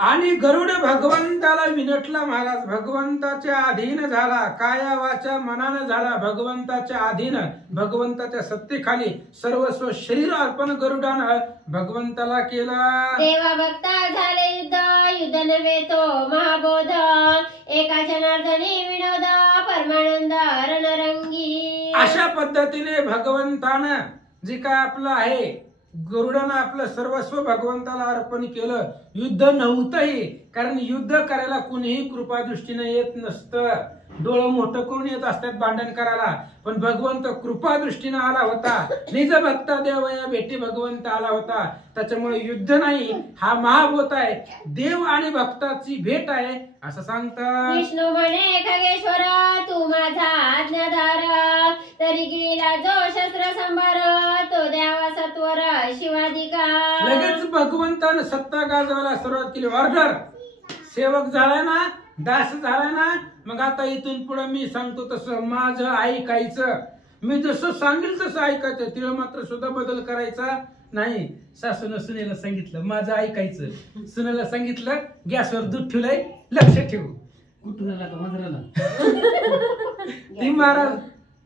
आणि गरुड भगवंताला विनटला महाराज, भगवंताच्या अधीन झाला, काया वाचा मनानं झाला भगवंताच्या अधीन, भगवंताच्या सत्तेखाली सर्वस्व शरीर अर्पण गरुडानं भगवंताला केलं. देवा भक्ता झाले युद्ध, युद्ध नव्हे तो महाबोध, एका जनार्दनी विनोद, परमानंद रणरंगी. अशा पद्धतीने भगवंतानं जे काय आपलं आहे, गरुडानं आपलं सर्वस्व भगवंताला अर्पण केलं. युद्ध नव्हतंही, कारण युद्ध करायला कुणीही कृपा दृष्टीने येत नसतं. डोळं मोठं करून येत असतात भांडण करायला, पण भगवंत कृपा दृष्टीने आला होता. निज भक्ता देव या भेटी भगवंत आला होता. त्याच्यामुळे युद्ध नाही, हा महाभूत आहे, देव आणि भक्ताची भेट आहे असं सांगतात. विष्णू म्हणे खगेश्वर, तू माझा आज्ञाधार, तरी गिळीला जो शस्त्र संभार, तो द्यावा सत्वर शिवाधिकार. लगेच भगवंतानं सत्ता गाजवायला सुरुवात केली. ऑर्डर, सेवक झालाय ना, दास झालाय ना, मग आता इथून पुढे मी सांगतो तसं माझं ऐकायचं. मी जसं सांगेल तसं ऐकायचं, तिला मात्र सुद्धा बदल करायचा नाही. सासून सुनेला सांगितलं माझं ऐकायचं, सुनेला सांगितलं गॅसवर दूध ठेवलंय लक्ष ठेवू. कुठून आला का मंदिराला? ती महाराज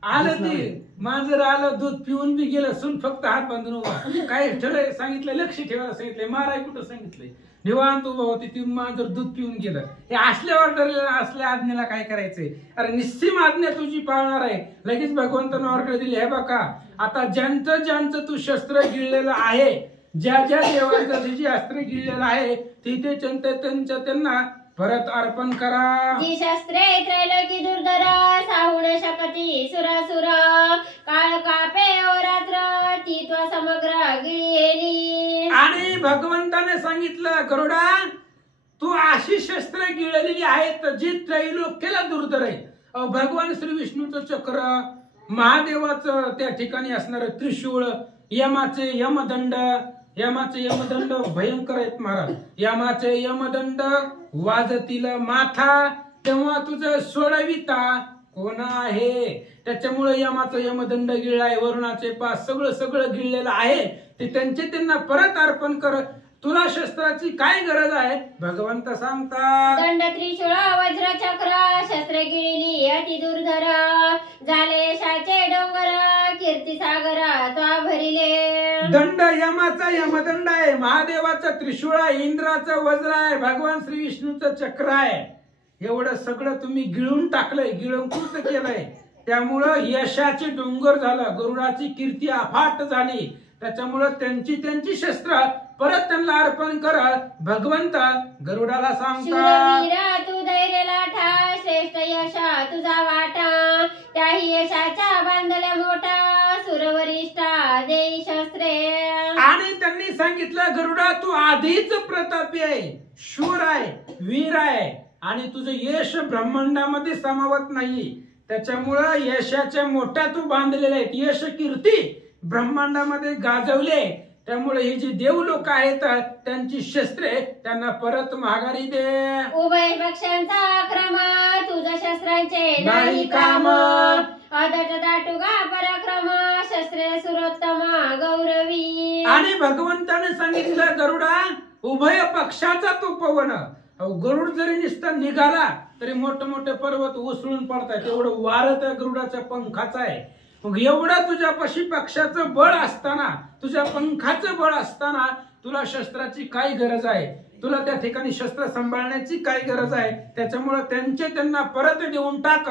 आलं, ते मांजर आलं, दूध पिऊन बी गेलं, सून फक्त हात बांधून उभा. काय ठेवलंय सांगितलं, लक्ष ठेवायला सांगितलंय, माराय कुठं सांगितलंय, निवांत उभा होती. ती मांजर दूध पिऊन गेलं. हे असल्यावर ठरलेलं, असल्या आज्ञेला काय करायचंय? अरे निश्चिम आज्ञा तुझी पाळणार आहे. लगेच भगवंतानं ऑर्डर दिली, हे बघा आता ज्यांचं ज्यांचं तू शस्त्र गिळलेलं आहे, ज्या ज्या देवाचं तुझी अस्त्र गिळलेलं आहे, तिथे त्यांना परत अर्पण करा. जी शस्त्रे त्रैलोकी दुर्धर, साहुण शकती सुरासुर, काळ कापे ओ रात्र, ती त्वा समग्र गिळेली. आणि भगवंताने सांगितलं, गरुडा तू अशी शस्त्र गिळलेली आहेत जी त्रैलोक्याला दुर्धर आहे. भगवान श्री विष्णूचं चक्र, महादेवाचं त्या ठिकाणी असणार त्रिशूळ, यमाचे यमदंड भयंकर आहेत महाराज. यमाचे यमदंड वाजतील माथा, तेव्हा तुझं सोडविता कोण आहे? त्याच्यामुळे यमाचं यमदंड गिळलाय, वरुणाचे पास सगळं गिळलेलं आहे. ते त्यांना परत अर्पण कर. तुला शस्त्राची काय गरज आहे? भगवंत सांगतात, दंड त्रिशूळ वज्र चक्र, शस्त्र गिळली अति दुर्धर, झाले यशाचे डोंगर, कीर्ती सागर त्वा भरिले. दंड यमाचा यमदंड आहे, महादेवाचं त्रिशूळ आहे, इंद्राचं वज्र आहे, भगवान श्री विष्णूचं चक्र आहे. एवढं सगळं तुम्ही गिळून टाकलंय, गिळंकृत केलंय. त्यामुळं यशाचे डोंगर झालं, गरुडाची कीर्ती अफाट झाली. त्याच्यामुळं त्यांची शस्त्र परत त्यांना अर्पण कर. भगवंत गरुडाला सांगतात, शूरवीर तू धैर्य लाठा, श्रेष्ठ यशा तुझा वाटा, त्याही यशाच्या बांधल्या मोठा, सुरवरिष्ठा देई शस्त्रे. आणि त्यांनी सांगितलं, गरुडा तू आधीच प्रतापी आहे, शूर आहे, वीर आहे आणि तुझं यश ब्रह्मांडामध्ये समावत नाही. त्याच्यामुळं यशाच्या मोठ्या तू बांधलेल्या आहेत, यश कीर्ती ब्रह्मांडामध्ये गाजवले. त्यामुळे हे जे देव लोक आहेत त्यांची शस्त्रे त्यांना परत माघारी दे. उभय पक्षांचा क्रम, तुझ्या शस्त्रांचे नाही काम, अदट दाटुगा पराक्रम, शस्त्रे सुरोत्तम गौरवी. आणि भगवंताने सांगितलं, गरुडा उभय पक्षाचा तू पवन, गरुड जरी नुसता निघाला तरी मोठे मोठे पर्वत उसळून पडतात, एवढं वारं त्या गरुडाच्या पंखाचं आहे. मग एवढं तुझ्यापाशी पक्षाचं बळ असताना, तुझ्या पंखाचं बळ असताना तुला शस्त्राची काय गरज आहे? तुला त्या ठिकाणी शस्त्र सांभाळण्याची काय गरज आहे? त्याच्यामुळे त्यांना परत देऊन टाक.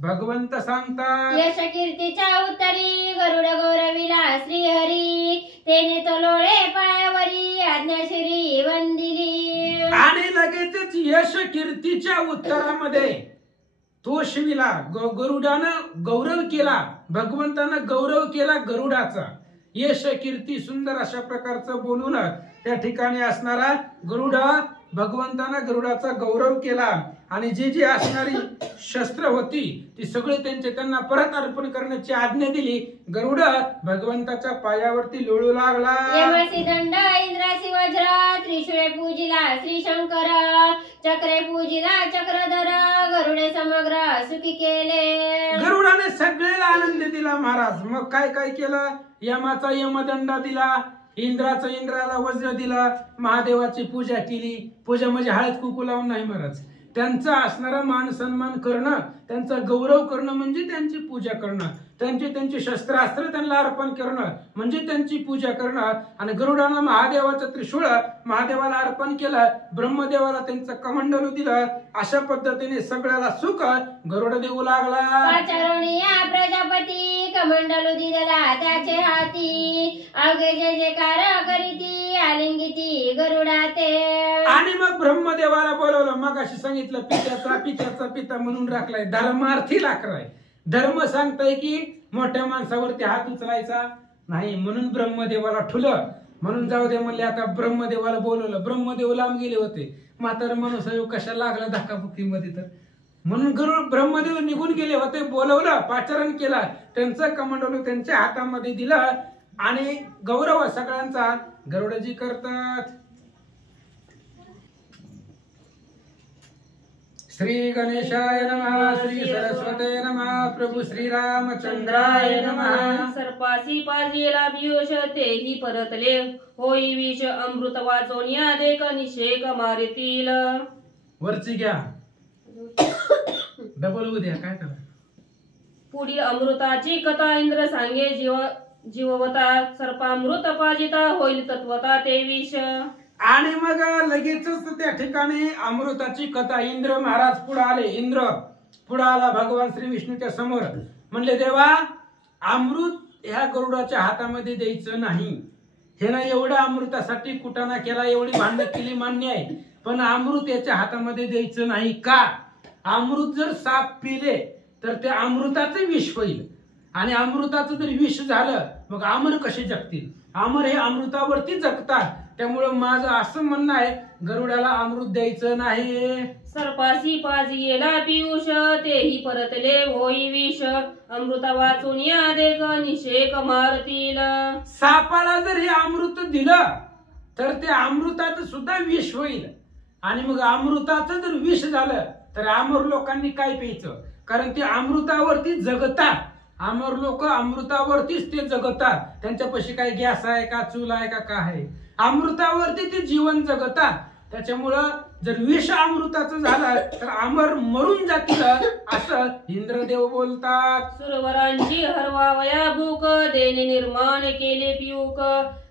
भगवंत सांगतात, यश कीर्तीच्या उत्तरी गरुड गौरविला श्रीहरी, तेने तो लोळे पायावरी आज्ञाशिरी वंदिली. आणि लगेचच यश कीर्तीच्या उत्तरामध्ये तो शिविला गरुडानं गौरव केला, भगवंतानं गौरव केला गरुडाचा. यश कीर्ती सुंदर अशा प्रकारचं बोलून त्या ठिकाणी असणारा गरुडा, भगवंतानं गरुडाचा गौरव केला. आणि जी असणारी शस्त्र होती ती सगळी त्यांना परत अर्पण करण्याची आज्ञा दिली. गरुड भगवंताच्या पायावरती लोळू लागला. यमसी दंड इंद्रासी वज्र, त्रिशूळे पूजिला श्री शंकर, चक्रे पूजिला चक्रधर, गरुडे समग्र सुखी केले. गरुडाने सगळ्याला आनंद दिला महाराज. मग काय काय केलं? यमाचा यमदंड दिला, इंद्राचा इंद्राला वज्र दिला, महादेवाची पूजा केली. पूजा म्हणजे हळद कुकू लावून नाही महाराज, त्यांचा असणारा मान सन्मान करणं, त्यांचा गौरव करणं म्हणजे त्यांची पूजा करणं. त्यांची शस्त्रास्त्र त्यांना अर्पण करणं म्हणजे त्यांची पूजा करणं. आणि गरुडानं महादेवाचं त्रिशूळ महादेवाला अर्पण केलं, ब्रह्मदेवाला त्यांचं कमंडलू दिलं. अशा पद्धतीने सगळ्याला सुख गरुड देऊ लागला. पाचारोनिया प्रजापती कमंडलू दिला त्याचे हाती, अवघे जय जयकार करीती आलिंगिती गरुडा ते. आणि मग ब्रह्मदेवाला बोलवलं. मग अशी सांगितलं पित्याचा पिता म्हणून राखलाय, धर्मार्थी राखलाय. धर्म सांगताय की मोठ्या माणसावरती हात उचलायचा नाही, म्हणून ब्रह्मदेवाला ठुलं. म्हणून जाऊ दे म्हणले, आता ब्रह्मदेवाला बोलवलं. ब्रह्मदेव लांब गेले होते, म्हातारा माणूस कशा लागला धक्काबुक्कीमध्ये तर, म्हणून गरुड ब्रह्मदेव निघून गेले होते. बोलवलं, पाचारण केलं, त्यांचं कमंडलू त्यांच्या हातामध्ये दिलं. आणि गौरव सगळ्यांचा गरुडजी करतात. श्री गणेशाय नमः, श्री सरस्वते नमः, प्रभू श्री रामचंद्राय नमः. सर्पासी पाजेला पियुष तेही परतले, होई विष अमृत वाचोनिया देक निषेक मारितील. वरची घ्या, डबल उद्या काय करा. पुढील अमृताची कथा इंद्र सांगे जीववता, सर्पामृत पाजिता होईल तत्वता ते विष. आणि मग लगेचच त्या ठिकाणी अमृताची कथा. इंद्र महाराज पुढे आले. इंद्र पुढे आला भगवान श्री विष्णूच्या समोर. म्हणले, देवा अमृत ह्या गरुडाच्या हातामध्ये द्यायचं नाही. हे ना एवढं अमृतासाठी कुटाणा केला, एवढी भांडण केली मान्य आहे, पण अमृत याच्या हातामध्ये द्यायचं नाही. का? अमृत जर साप पिले तर ते अमृताचं विष होईल, आणि अमृताचं जर विष झालं मग अमर कसे जगतील? अमर हे अमृतावरती जगतात. त्यामुळे माझं असं म्हणणं आहे, गरुडाला अमृत द्यायचं नाही. सर्पासी पाजिला पियुष तेही परतले, होई विष अमृत वाचून या देक निषेक मारतील. सापाला जर हे अमृत दिलं तर ते अमृताचं सुद्धा विष होईल, आणि मग अमृताचं जर विष झालं तर अमर लोकांनी काय प्यायचं? कारण ते अमृतावरती जगतात. अमर लोक अमृतावरतीच ते जगतात. त्यांच्यापाशी काय गॅस आहे का, चूल आहे का, काय आहे? अमृतावरती ते जीवन जगतात. त्याच्यामुळं जर विष अमृताचं झालं तर अमर मरून जातील असं इंद्रदेव बोलतात. सुरवरांची हरवावया भूक, देणे निर्माण केले पियूक,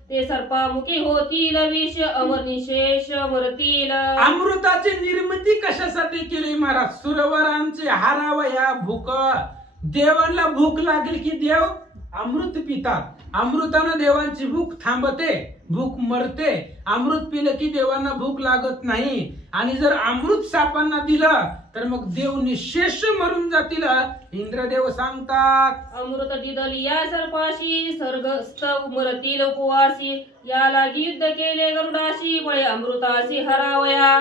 ते सर्पामुखी होतील विष अमर निशेष मरतील. अमृताची निर्मिती कशासाठी केली महाराज? सुरवरांची हारावया भूक. देवांना भूक लागली की देव अमृत पितात. अमृतानं देवांची भूक थांबते, भूक मरते. अमृत पिलं की देवांना भूक लागत नाही. आणि जर अमृत सापांना दिलं तर मग देव निशेष मरून जातील. इंद्रदेव सांगतात, अमृत दिदली या सर्पाशी, सर्गस्थ मरतील उपवासी, या लागी युद्ध केले गरुडाशी, बळे अमृताशी हरावया.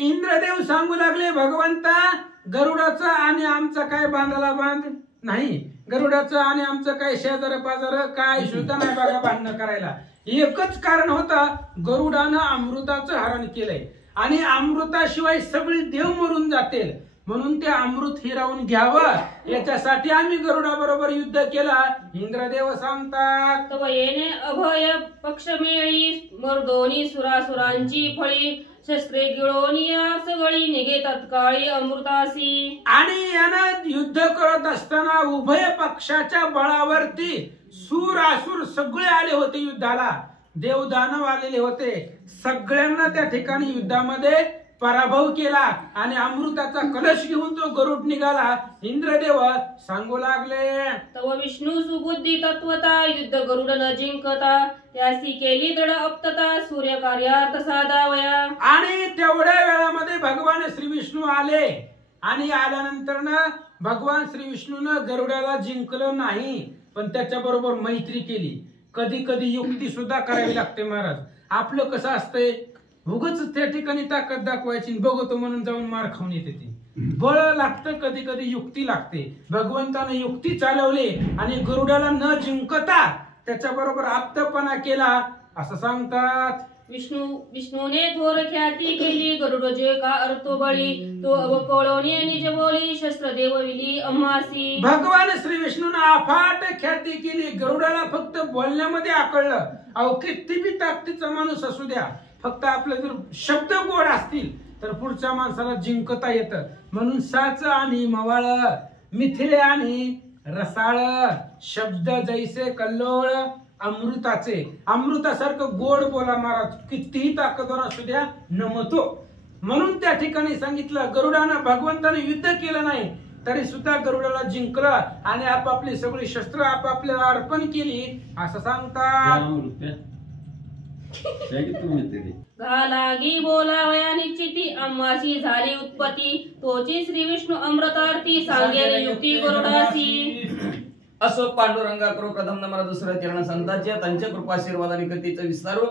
इंद्रदेव सांगू लागले, भगवंता गरुडाचा आणि आमचा काय बांधाला बांध नाही. गरुडाचं आणि आमचं काय शेजार पाजार काय सुद्धा नाही बघा भांडणं करायला. एकच कारण होतं, गरुडानं अमृताचं हरण केलंय, आणि अमृताशिवाय सगळे देव मरून जातील. म्हणून ते अमृत हिरावून घ्यावं याच्यासाठी आम्ही गरुडा बरोबर युद्ध केला. इंद्रदेव सांगतात, तव येणे अभय पक्ष मेळी, मर्दोनी सुरासुरांची फळी, शस्त्रे गिळोनिया सगळी निघे तत्काळी अमृतासी. आणि यानं युद्ध करत असताना उभय पक्षाच्या बळावरती सूर असुर सगळे आले होते युद्धाला, देव दानव आलेले होते. सगळ्यांना त्या ठिकाणी युद्धामध्ये पराभव केला आणि अमृताचा कलश घेऊन तो गरुड निघाला. इंद्रदेव सांगू लागले, तव विष्णू सुबुद्धी तत्वता युद्ध गरुड न जिंकता, त्यासी केली दृढ अप्तता सूर्य कार्यार्थ साधावया. आणि तेवढ्या वेळामध्ये भगवान श्री विष्णू आले आणि आल्यानंतर ना भगवान श्री विष्णूनं गरुडाला जिंकलं नाही, पण त्याच्या बरोबर मैत्री केली. कधी कधी युक्ती सुद्धा करावी लागते महाराज. आपलं कसं असतंय, उगच त्या ठिकाणी ताकद दाखवायची, बघतो म्हणून जाऊन मार खाऊन येते. ती बळ लागतं, कधी कधी युक्ती लागते. भगवंताने युक्ती चालवली आणि गरुडाला न जिंकता त्याच्या बरोबर आप्तपणा केला असं सांगतात. विष्णूने थोर ख्याती केली गरुड जे का अर्तो बळी, तो अवकळवणे निज बोली शस्त्र देव विली अम्हासी. भगवान श्री विष्णूने अफाट ख्याती केली. गरुडाला फक्त बोलण्यामध्ये आकळलं. अहो किती बी ताकदीचा माणूस असू द्या, फक्त आपले जर शब्द गोड असतील तर पुढच्या माणसाला जिंकता येतं. म्हणून साच आणि मवाळ, मिथिले आणि रसाळ, शब्द जैसे कल्लोळ अमृताचे. अमृतासारखं गोड बोला महाराज, कितीही ताकदवर असू द्या नमतो. म्हणून त्या ठिकाणी सांगितलं, गरुडानं भगवंताने युद्ध केलं नाही तरी सुद्धा गरुडाला जिंकलं आणि आपापली सगळी शस्त्र आपापल्याला अर्पण केली असं सांगतात. घालागी बोलावया निश्चिती अम्माशी झाली उत्पत्ती, तोची श्री विष्णू अमृतार्थी सांगेल युक्ती गरुडासी. असो पांडुरंगा करो प्रथम नमरा दुसऱ्या चरण संतांच्या त्यांच्या कृपाशीर्वादाने कथेचं विस्तारू.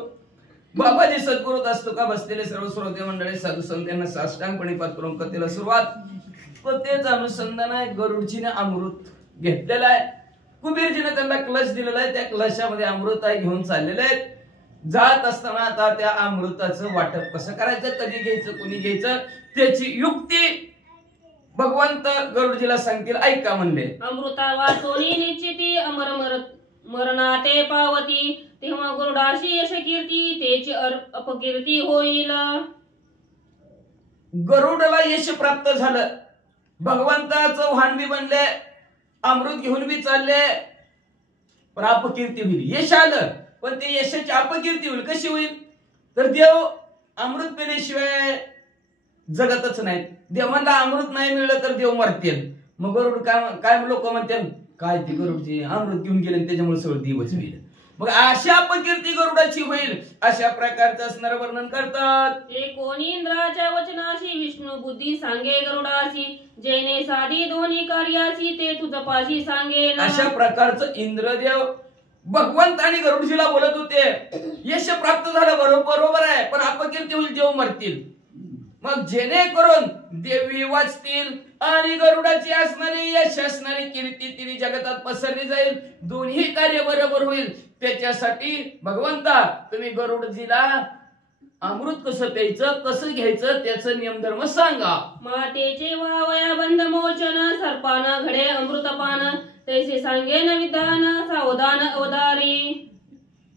बाबाजी सद्गुरू दास्तुका बसलेले सर्व श्रोते मंडळी साधू संतांना साष्टांगपणे पात करून कथेला सुरुवात. कथेचं अनुसंधान आहे, गरुडजीने अमृत घेतलेलं आहे. कुबेरजीने त्यांना कलश दिलेला आहे, त्या कलशामध्ये अमृत आहे घेऊन चाललेले आहेत. जात असताना आता त्या अमृताचं वाटप कसं करायचं, कधी घ्यायचं, कुणी घ्यायचं, त्याची युक्ती भगवंत गरुडजीला सांगतील, ऐका म्हणले. अमृता वाचोनी निश्चिती अमर मरणाते पावती, तेव्हा गरुडाशी यश कीर्ती त्याची अपकीर्ती होईल. गरुडला यश प्राप्त झालं, भगवंताचं वाहन बी बनले, अमृत घेऊन बी चालले, पण अपकीर्ती होईल. यश आलं पण ते यशाची अपकीर्ती होईल. कशी होईल तर देव अमृत पिल्याशिवाय जगतच नाहीत. देवांना अमृत नाही मिळलं तर देव मरतील. मग गरुड काय लोक म्हणतील, काय ते गरुडची अमृत घेऊन गेले त्याच्यामुळे सगळं देवच होईल. मग अशा अपकीर्ती गरुडाची होईल अशा प्रकारचं असणारं वर्णन करतात. ते कोणी इंद्राच्या वचनाशी विष्णू बुद्धी सांगे गरुडासी, जेने साधी दोन्ही कार्यासी ते तुझ पाशी सांगे. अशा प्रकारचं इंद्रदेव भगवंत आणि गरुडजीला बोलत होते. यश प्राप्त झालं बरोबर आहे, पण अपकीर्ती होईल, देव मरतील. मग जेणेकरून देवी वाचतील आणि गरुडाची असणारी यश असणारी कीर्ती तिने जगतात पसरली जाईल, दोन्ही कार्य बरोबर होईल. त्याच्यासाठी भगवंता तुम्ही गरुडजीला अमृत कसं प्यायचं, कसं घ्यायचं, त्याचं नियमधर्म सांगा. मातेचे वावया बंध मोचन, सर्पाना घडे अमृतपान, तैसे सांगेन विधान सावधान अवधारी.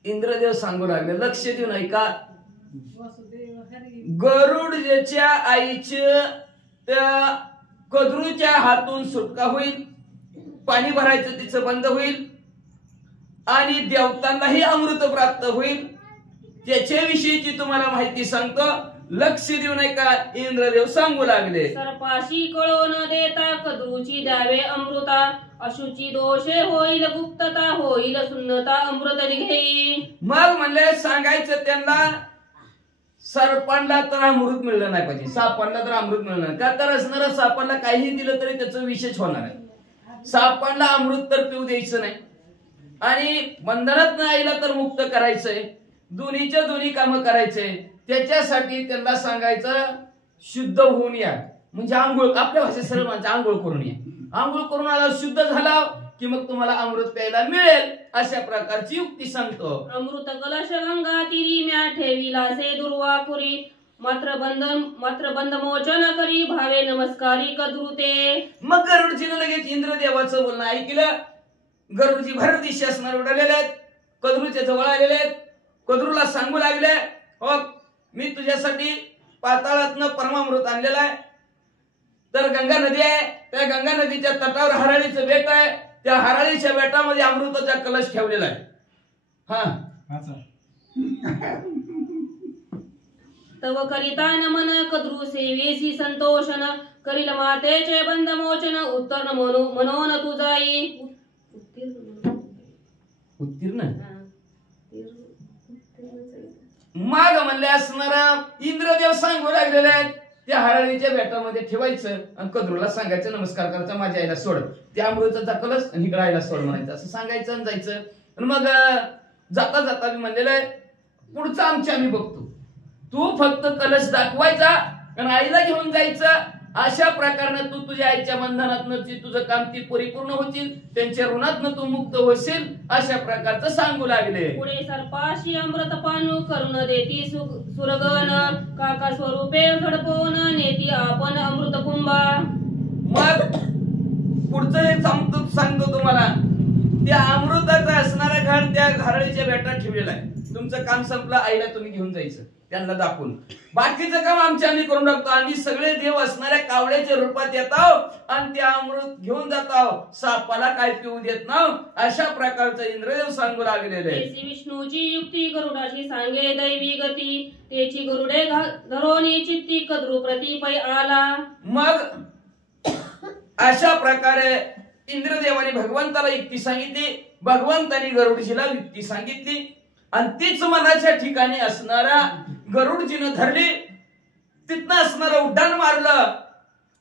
इंद्रदेव सांगू लागले, लक्ष देऊन ऐका. गरुडच्या आईच्या त्या कद्रूच्या हातून सुटका होईल, पाणी भरायचं तिचं बंद होईल आणि देवतांनाही अमृत प्राप्त होईल. त्याच्याविषयीची तुम्हाला माहिती सांगतो, लक्ष देऊन ऐका. इंद्रदेव सांगू लागले, सर्पाशी कळो न देता कद्रूची द्यावे अमृता, अशुची दोषे होईल गुप्तता, होईल सुन्नता अमृत निघेई. मग म्हणले सांगायचं त्यांना, सर्पांना तर अमृत मिळलं नाही पाहिजे, सापांना तर अमृत मिळलं नाही. का तर असणारा सापांना काही दिलं तरी त्याचं विशेष होणार आहे. सापांना अमृत तर पिऊ द्यायचं नाही आणि बंधनात आईला तर मुक्त करायचंय, दोन्हीच्या दोन्ही कामं करायचंय. त्याच्यासाठी त्यांना सांगायचं शुद्ध होऊन या, म्हणजे आंघोळ, आपल्या भाषेत सरळ म्हणजे आंघोळ करून या. आंघोळ करून आला, शुद्ध झाला की मग तुम्हाला अमृत प्यायला मिळेल. अशा प्रकारची युक्ती सांगतो. अमृत कलश गंगा तिरी म्या ठेविला से दुर्वाकुरी, मात्र बंध मोचन करी भावे नमस्कारी कद्रुते. मग गरुडजीने लगेच इंद्रदेवाचं बोलणं ऐकलं. गरुडजी भर दिशे असणार उडालेले आहेत, कद्रूच्या जवळ आलेले आहेत. कद्रूला सांगू लागले, हो मी तुझ्यासाठी पाताळातनं परमामृत आणलेलं आहे. तर गंगा नदी आहे, त्या गंगा नदीच्या तटावर हराळीचं बेट आहे. त्या हराळीच्या बेटामध्ये अमृताचा कलश ठेवलेला आहे. तव करिता नमन कद्रू सेवेसी संतोषन करील मातेचे बंध मोचन उत्तर मनोन तुझाई. उत्तीर्ण माग म्हणले असणारा इंद्रदेव सांगू लागलेले आहेत. त्या हराळीच्या बेटामध्ये ठेवायचं आणि कद्रूला सांगायचं नमस्कार करायचा, माझ्या आईला सोड, त्या अमृताचा कलश आणि इकडे आईला सोड म्हणायचं, असं सांगायचं आणि जायचं. आणि मग जाता जाता मी म्हणलेलं आहे पुढचं आमच्या आम्ही बघतो, तू फक्त कलश दाखवायचा आणि आईला घेऊन जायचं. अशा प्रकारे तू तुझ्या आईच्या बंधनातनं तुझं काम ती परिपूर्ण होतील, त्यांच्या ऋणातनं तू मुक्त होशील, अशा प्रकारचं सांगू लागले. पुढे सर्पाशी अमृत पानू करुण देती सुरगण काका स्वरूपे घडपवून नेती आपण अमृत कुंभा. मग पुढचं हे सांगतो तुम्हाला. त्या अमृताचा असणारा घाट त्या घारळीच्या बेटात ठेवलेला आहे. तुमचं काम संपलं, आईला तुम्ही घेऊन जायचं त्यांना दाखवून. बाकीचं काम आमच्या आम्ही करून टाकतो. आम्ही सगळे देव असणाऱ्या कावळ्याच्या रूपात येतो आणि ते अमृत घेऊन जातो, सापाला काय पिऊ देत ना, अशा प्रकारचं इंद्रदेव सांगू लागलेले. विष्णूची युक्ती गरुडाची सांगे दैवी गती त्याची गरुडे धरोनी चित्ती कद्रू प्रति पै आला. मग अशा प्रकारे इंद्रदेवाने भगवंताला युक्ती सांगितली, भगवंतानी गरुडजीला युक्ती सांगितली आणि तीच मनाच्या ठिकाणी असणारा गरुडजीनं धरली. तिथनं असणारं उड्डाण मारलं,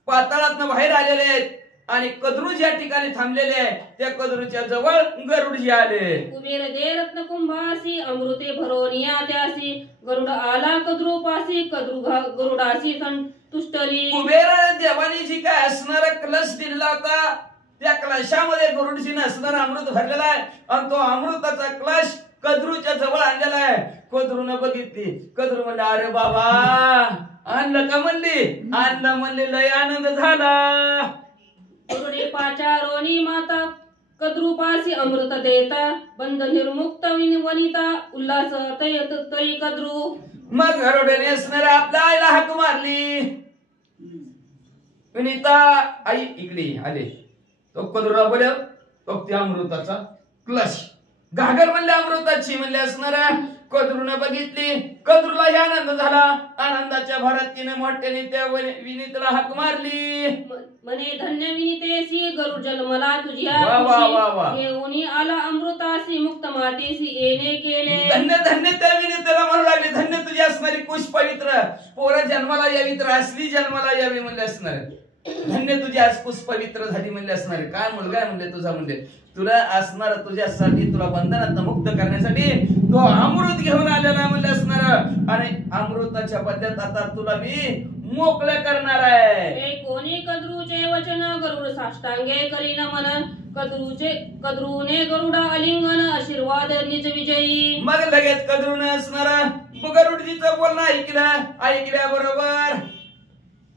पाताळातनं बाहेर आलेले आहेत आणि कद्रू ज्या ठिकाणी थांबलेले आहे त्या कद्रूच्या जवळ गरुडजी आले. कुबेर दे रत्न कुंभासी अमृते भरोनिया त्यासी गरुड आला कद्रू पासी कद्रू गरुडासी संतुष्टली. कुबेर देवानी जी काय असणारा कलश दिलेला होता त्या कलशामध्ये गरुडजीनं असणारा अमृत भरलेला आहे आणि तो अमृताचा कलश कद्रूच्या जवळ आणलेला आहे. कद्रूनं बघितली, कद्रू म्हणले अरे बाबा आणलं का, म्हणली आणलं, म्हणले लय आनंद झाला. गरुडे पाचारोनी माता कद्रूपासी अमृत देता बंध निर्मुक्त वनिता उल्हास तई कद्रू. मग गरुडेने असणाऱ्या आपल्या आईला हाक मारली, विनीता आई इकडे आले. तो कद्रूला बोलव, तो त्या अमृताचा कलश घागर म्हणले अमृताची म्हणले असणाऱ्या कद्रूने बघितली. कद्रूला आनंद झाला. आनंदाच्या भरात तिने मोठ्याने त्या विनीतला हाक मारली. म्हणे धन्य विनीतेसी गरुड जन्मला तुझ्या घेऊन आला अमृतासी मुक्त मातेसी येणे केले. धन्य धन्य त्या विनीतेला म्हणू लागले, धन्य तुझी असणारी कुश पवित्र पोरं जन्माला यावी तर असली जन्माला यावी म्हणले असणार. धन्य तुझी आज कुश पवित्र झाली म्हणले असणार. काय मुलगा आहे म्हणले तुझा, म्हणले तुला असणार तुझ्यासाठी, तुला बंधनात मुक्त करण्यासाठी तो अमृत घेऊन आलेला म्हणले असणार. आणि अमृताच्या बदल्यात आता तुला मी मोकळं करणार आहे. कोणी कद्रूचे वचन गरुड साष्टांगे करीन मन कद्रूने गरुडा अलिंगन आशीर्वाद निज विजयी. मग लगेच कद्रूने असणारा गरुडजीचं बोलणं ऐकल्या बरोबर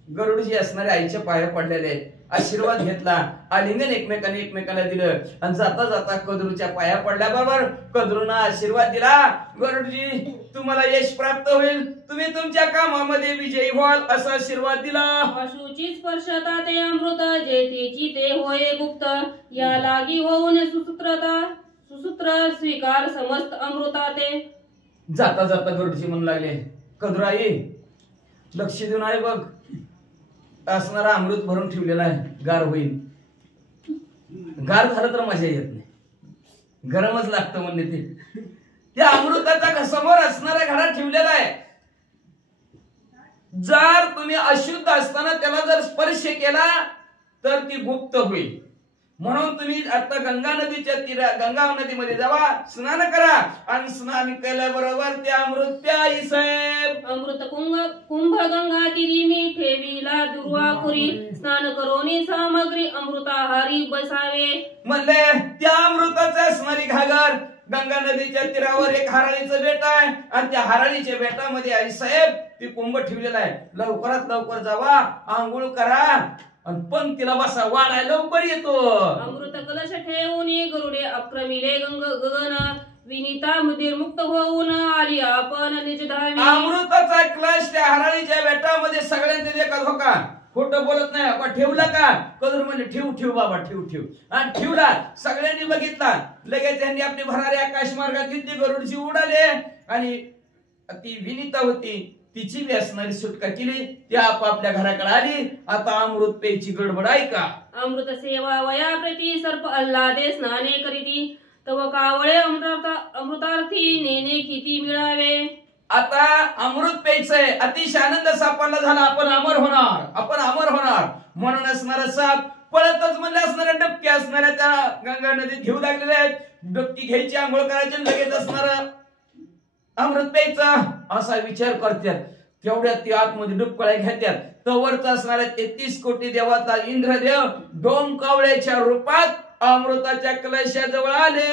गरुडजी असणारे आईच्या पाया पडलेले आहेत. आशीर्वाद घेतला, आलिंगन एकमेकांना दिलं आणि जाता जाता कद्रूच्या पाया पडल्याबरोबर कद्रूनं आशीर्वाद दिला, गरुडजी तुम्हाला यश प्राप्त होईल, तुम्ही तुमच्या कामामध्ये विजयी व्हाल असा आशीर्वाद दिला. अशुची स्पर्शता ते अमृत जेतीची ते होय गुप्त या लागी होऊन सुसूत्र स्वीकार समस्त अमृता ते. जाता जाता गरुडजी म्हणू लागले, कद्रूआई लक्ष देऊन आहे बघ, असणारा अमृत भरून ठेवलेला आहे, गार होईल. गार झालं तर मजा येत नाही, गरमच लागतं म्हणले ते. त्या अमृताचा समोर असणाऱ्या घरात ठेवलेला आहे. जर तुम्ही अशुद्ध असताना त्याला जर स्पर्श केला तर ती गुप्त होईल. म्हणून तुम्ही आता गंगा नदीमध्ये जावा, स्नान करा आणि स्नान केल्याबरोबर त्या अमृत प्याई साहेब. अमृत कुंभ गंगा तिरी मी ठेवीला दुर्वाकुरी स्नान करोनी सामग्री अमृताहारी बसावे. म्हणले त्या अमृताचा असणारी घागर गंगा नदीच्या तीरावर एक हराळीचं बेट आहे आणि त्या हराळीच्या बेटामध्ये आई साहेब ती कुंभ ठेवलेला आहे. लवकरात लवकर जावा, आंघोळ करा आणि पंक्तीला बसा, वाढायला लवकर येतो. अमृत कलश ठेवून गरुडे अक्रमिले गगन विनीता निर्मुक्त होऊन आली आपण निजधामी. अमृताचा क्लश त्या हराळीच्या बेटामध्ये सगळ्यांनी देखत हो का, खोटं बोलत नाही. आपण ठेवला का, कदर म्हणजे ठेव ठेव बाबा ठेव ठेव, आणि ठेवला. सगळ्यांनी बघितला. लगेच त्यांनी आपली भरारी आकाश मार्गात घेतली, गरुडची उडाले, आणि ती विनीता होती तिची बी असणारी सुटका केली. ती आपापल्या घराकडे आली. आता अमृत पेची गडबड ऐका. अमृत सेवा वया प्रती सर्प अल्लादे स्नाने करीती, तव कावळे अमृतार्थी नेने किती मिळावे. आता अमृत प्यायचंय, अतिशय आनंद सापडला झाला. आपण अमर होणार, आपण अमर होणार म्हणून असणारा साप पळतच म्हणले असणाऱ्या डबक्या असणाऱ्या त्या गंगा नदीत घेऊ लागलेले आहेत. डबकी घ्यायची, आंघोळ करायची, लगेच असणार अमृत प्यायचं असा विचार करतात. तेवढ्यात ती आतमध्ये डुबकळ्या घेतात. तवरचा असणाऱ्या 33 कोटी देवाचा इंद्रदेव डोमकावळ्याच्या रूपात अमृताच्या कलशाजवळ आले.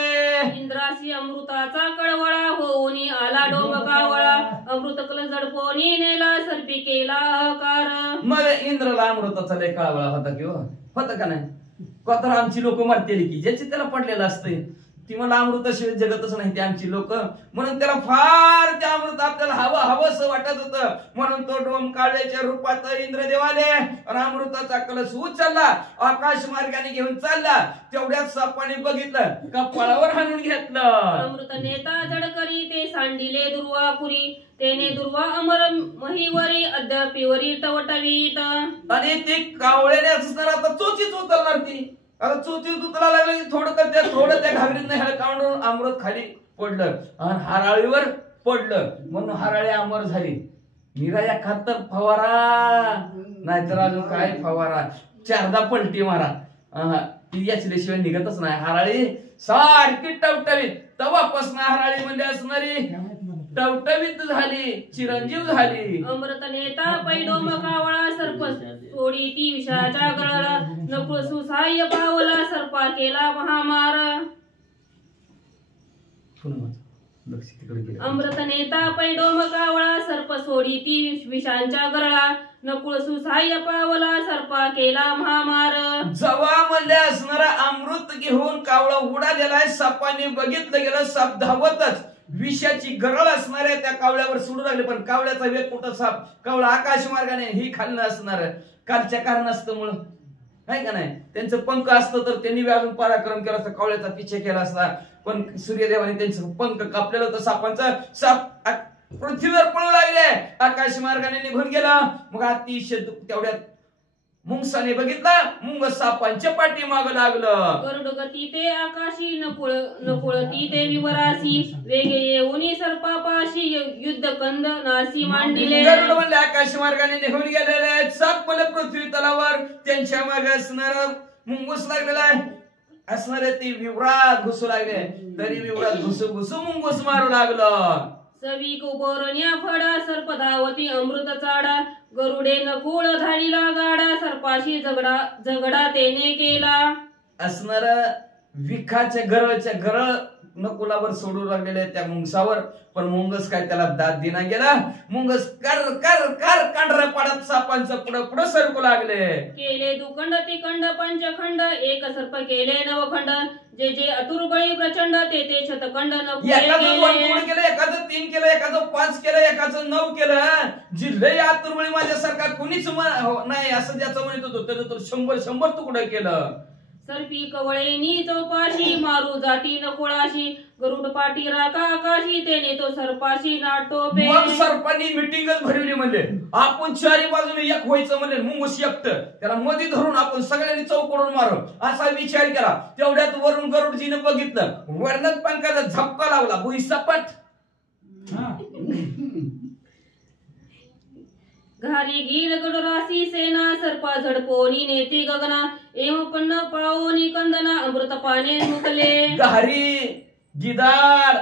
इंद्रासी अमृताचा कळवळा होऊन आला डोमकावळा, अमृत कलश झडपोनी नेला सर्पी केला अहकार. मग इंद्रला अमृताचा लय कळवळा होता किंवा होता का नाही. तर आमची लोक मरतेली की ज्याची त्याला पडलेलं असतंय. ती मला अमृताशिवाय जगतच नाही ते आमची लोक, म्हणून त्याला फार त्या अमृत आपल्याला हवं हवंसं वाटत होतं. म्हणून तो डोमकावळ्याच्या रूपात इंद्रदेव आले आणि अमृताचा कलश उचलला, आकाश मार्गाने घेऊन चालला. तेवढ्याच सापाने बघितलं, कपाळावर हाणून घेतलं. अमृत नेता जडकरी ते सांडिले दुर्वापुरी, तेने दुर्वा अमर महीवरी अद्यापीवरी तवटवीत. आणि ती कावळ्याने असणार आता चोचीच उचलणार. ती आता चोचीच उचला लागली. थोडं त्या घागरीत नाही काढून अमृत खाली पडलं आणि हराळीवर पडलं. म्हणून हराळी अमर झाली. निराया खातर फवारा, नाहीतर अजून काय फवारा, 4दा पलटी मारा. ती याचल्याशिवाय निघतच नाही. हराळी सारखी टवटवीत. तेव्हापासून हराळी म्हणजे असणारी टवटवीत झाली, चिरंजीव झाली. अमृत नेता पैडोमकावळा सर्प सोडी ती विषाच्या गळाला, नकुळ सुसाह्य पावला सर्पा केला महामार. अमृत नेता पैडोमकावळा सर्प सोडी ती विषांच्या गळा, नकुळ सुसाह्य पावला सर्पा केला महामार. जवा मध्ये असणारा अमृत घेऊन कावळा उडालेला आहे. सापाने बघितलं गेलं, साप धावतच विषाची गरळ असणाऱ्या त्या कावळ्यावर सोडू लागले. पण कावळ्याचा वेग कुठं, साप कावळा आकाश मार्गाने ही खाल्लं असणार कालच्या कारणास्तमुळं आहे का नाही. त्यांचं पंख असतं तर त्यांनी अजून पराक्रम केला असता, कावळ्याचा पिछे केला असता. पण सूर्यदेवाने त्यांचं पंख कापलेलं होतं सापांचं. साप पृथ्वीवर पळू लागले, आकाश मार्गाने निघून गेला. मग अतिशय तेवढ्यात मुंगसाने बघितला, मुंग सापांच्या पाठीमाग लागलं. गरुड गती ते आकाशी, नकुळ ती ते विवरासी, वेगे येऊनी सर्पापाशी युद्ध कंद नासी मांडिले. गरुड म्हणजे आकाश मार्गाने निघून गेलेले आहेत. साप म्हणजे पृथ्वी तलावर त्यांच्या मागे असणार मुंगूस लागलेला आहे. असणारे ती विवरात घुसू लागले, तरी विवरात घुसू घुसू मुंगूस मारू लागलं. सवी कुबोरण्या फडा सर्प धावती अमृत चाडा, गरुडे नकुळ धाडीला गाडा, सर्पाशी झगडा तेने केला. असणार विखाच्या गरळ नकुलावर सोडू लागलेले त्या मुंगसावर. पण मुंगस काय त्याला दाद दिना गेला. मुंगस कर कर कर कांढऱ्या पाडत सापांचं पुढं सरकू लागले. केले दुखंड तिखंड पंचखंड, एक सर्प केले नवखंड, जे जे अतुर्बळी प्रचंड ते ते शतखंड नकुळे एखादं 2 केलं, एखादं 3 केलं, एखादं 5 केलं, एखादं 9 केलं. जिल्हे आतुर्बळी माझ्यासारखा कुणीच नाही असं ज्याचं म्हणत होतो त्याचं तर 100 तुकडं केलं. सर्पी कवळेनी चौपाशी, मारू जाती नकुळाशी, गरुड पाठी राका आकाशी, तेने तो सर्पाशी नाटोपे. मग सर्पांनी मिटिंगच भरवली. म्हणले आपण 4 बाजूने एक व्हायचं. म्हणले मुंगूस एकटं, त्याला मध्ये धरून आपण सगळ्यांनी चौकडून मारू असा विचार केला. तेवढ्यात वरून गरुडजीने बघितलं, वर्णत पंखाचा झपका लावला, भुई सपाट. घारी गीर गडरासी सेना, सर्पा झडपोनी नेती गगना, एव पन्न पाओनी कंदना, अमृत पाने मुकले. घारी गिदार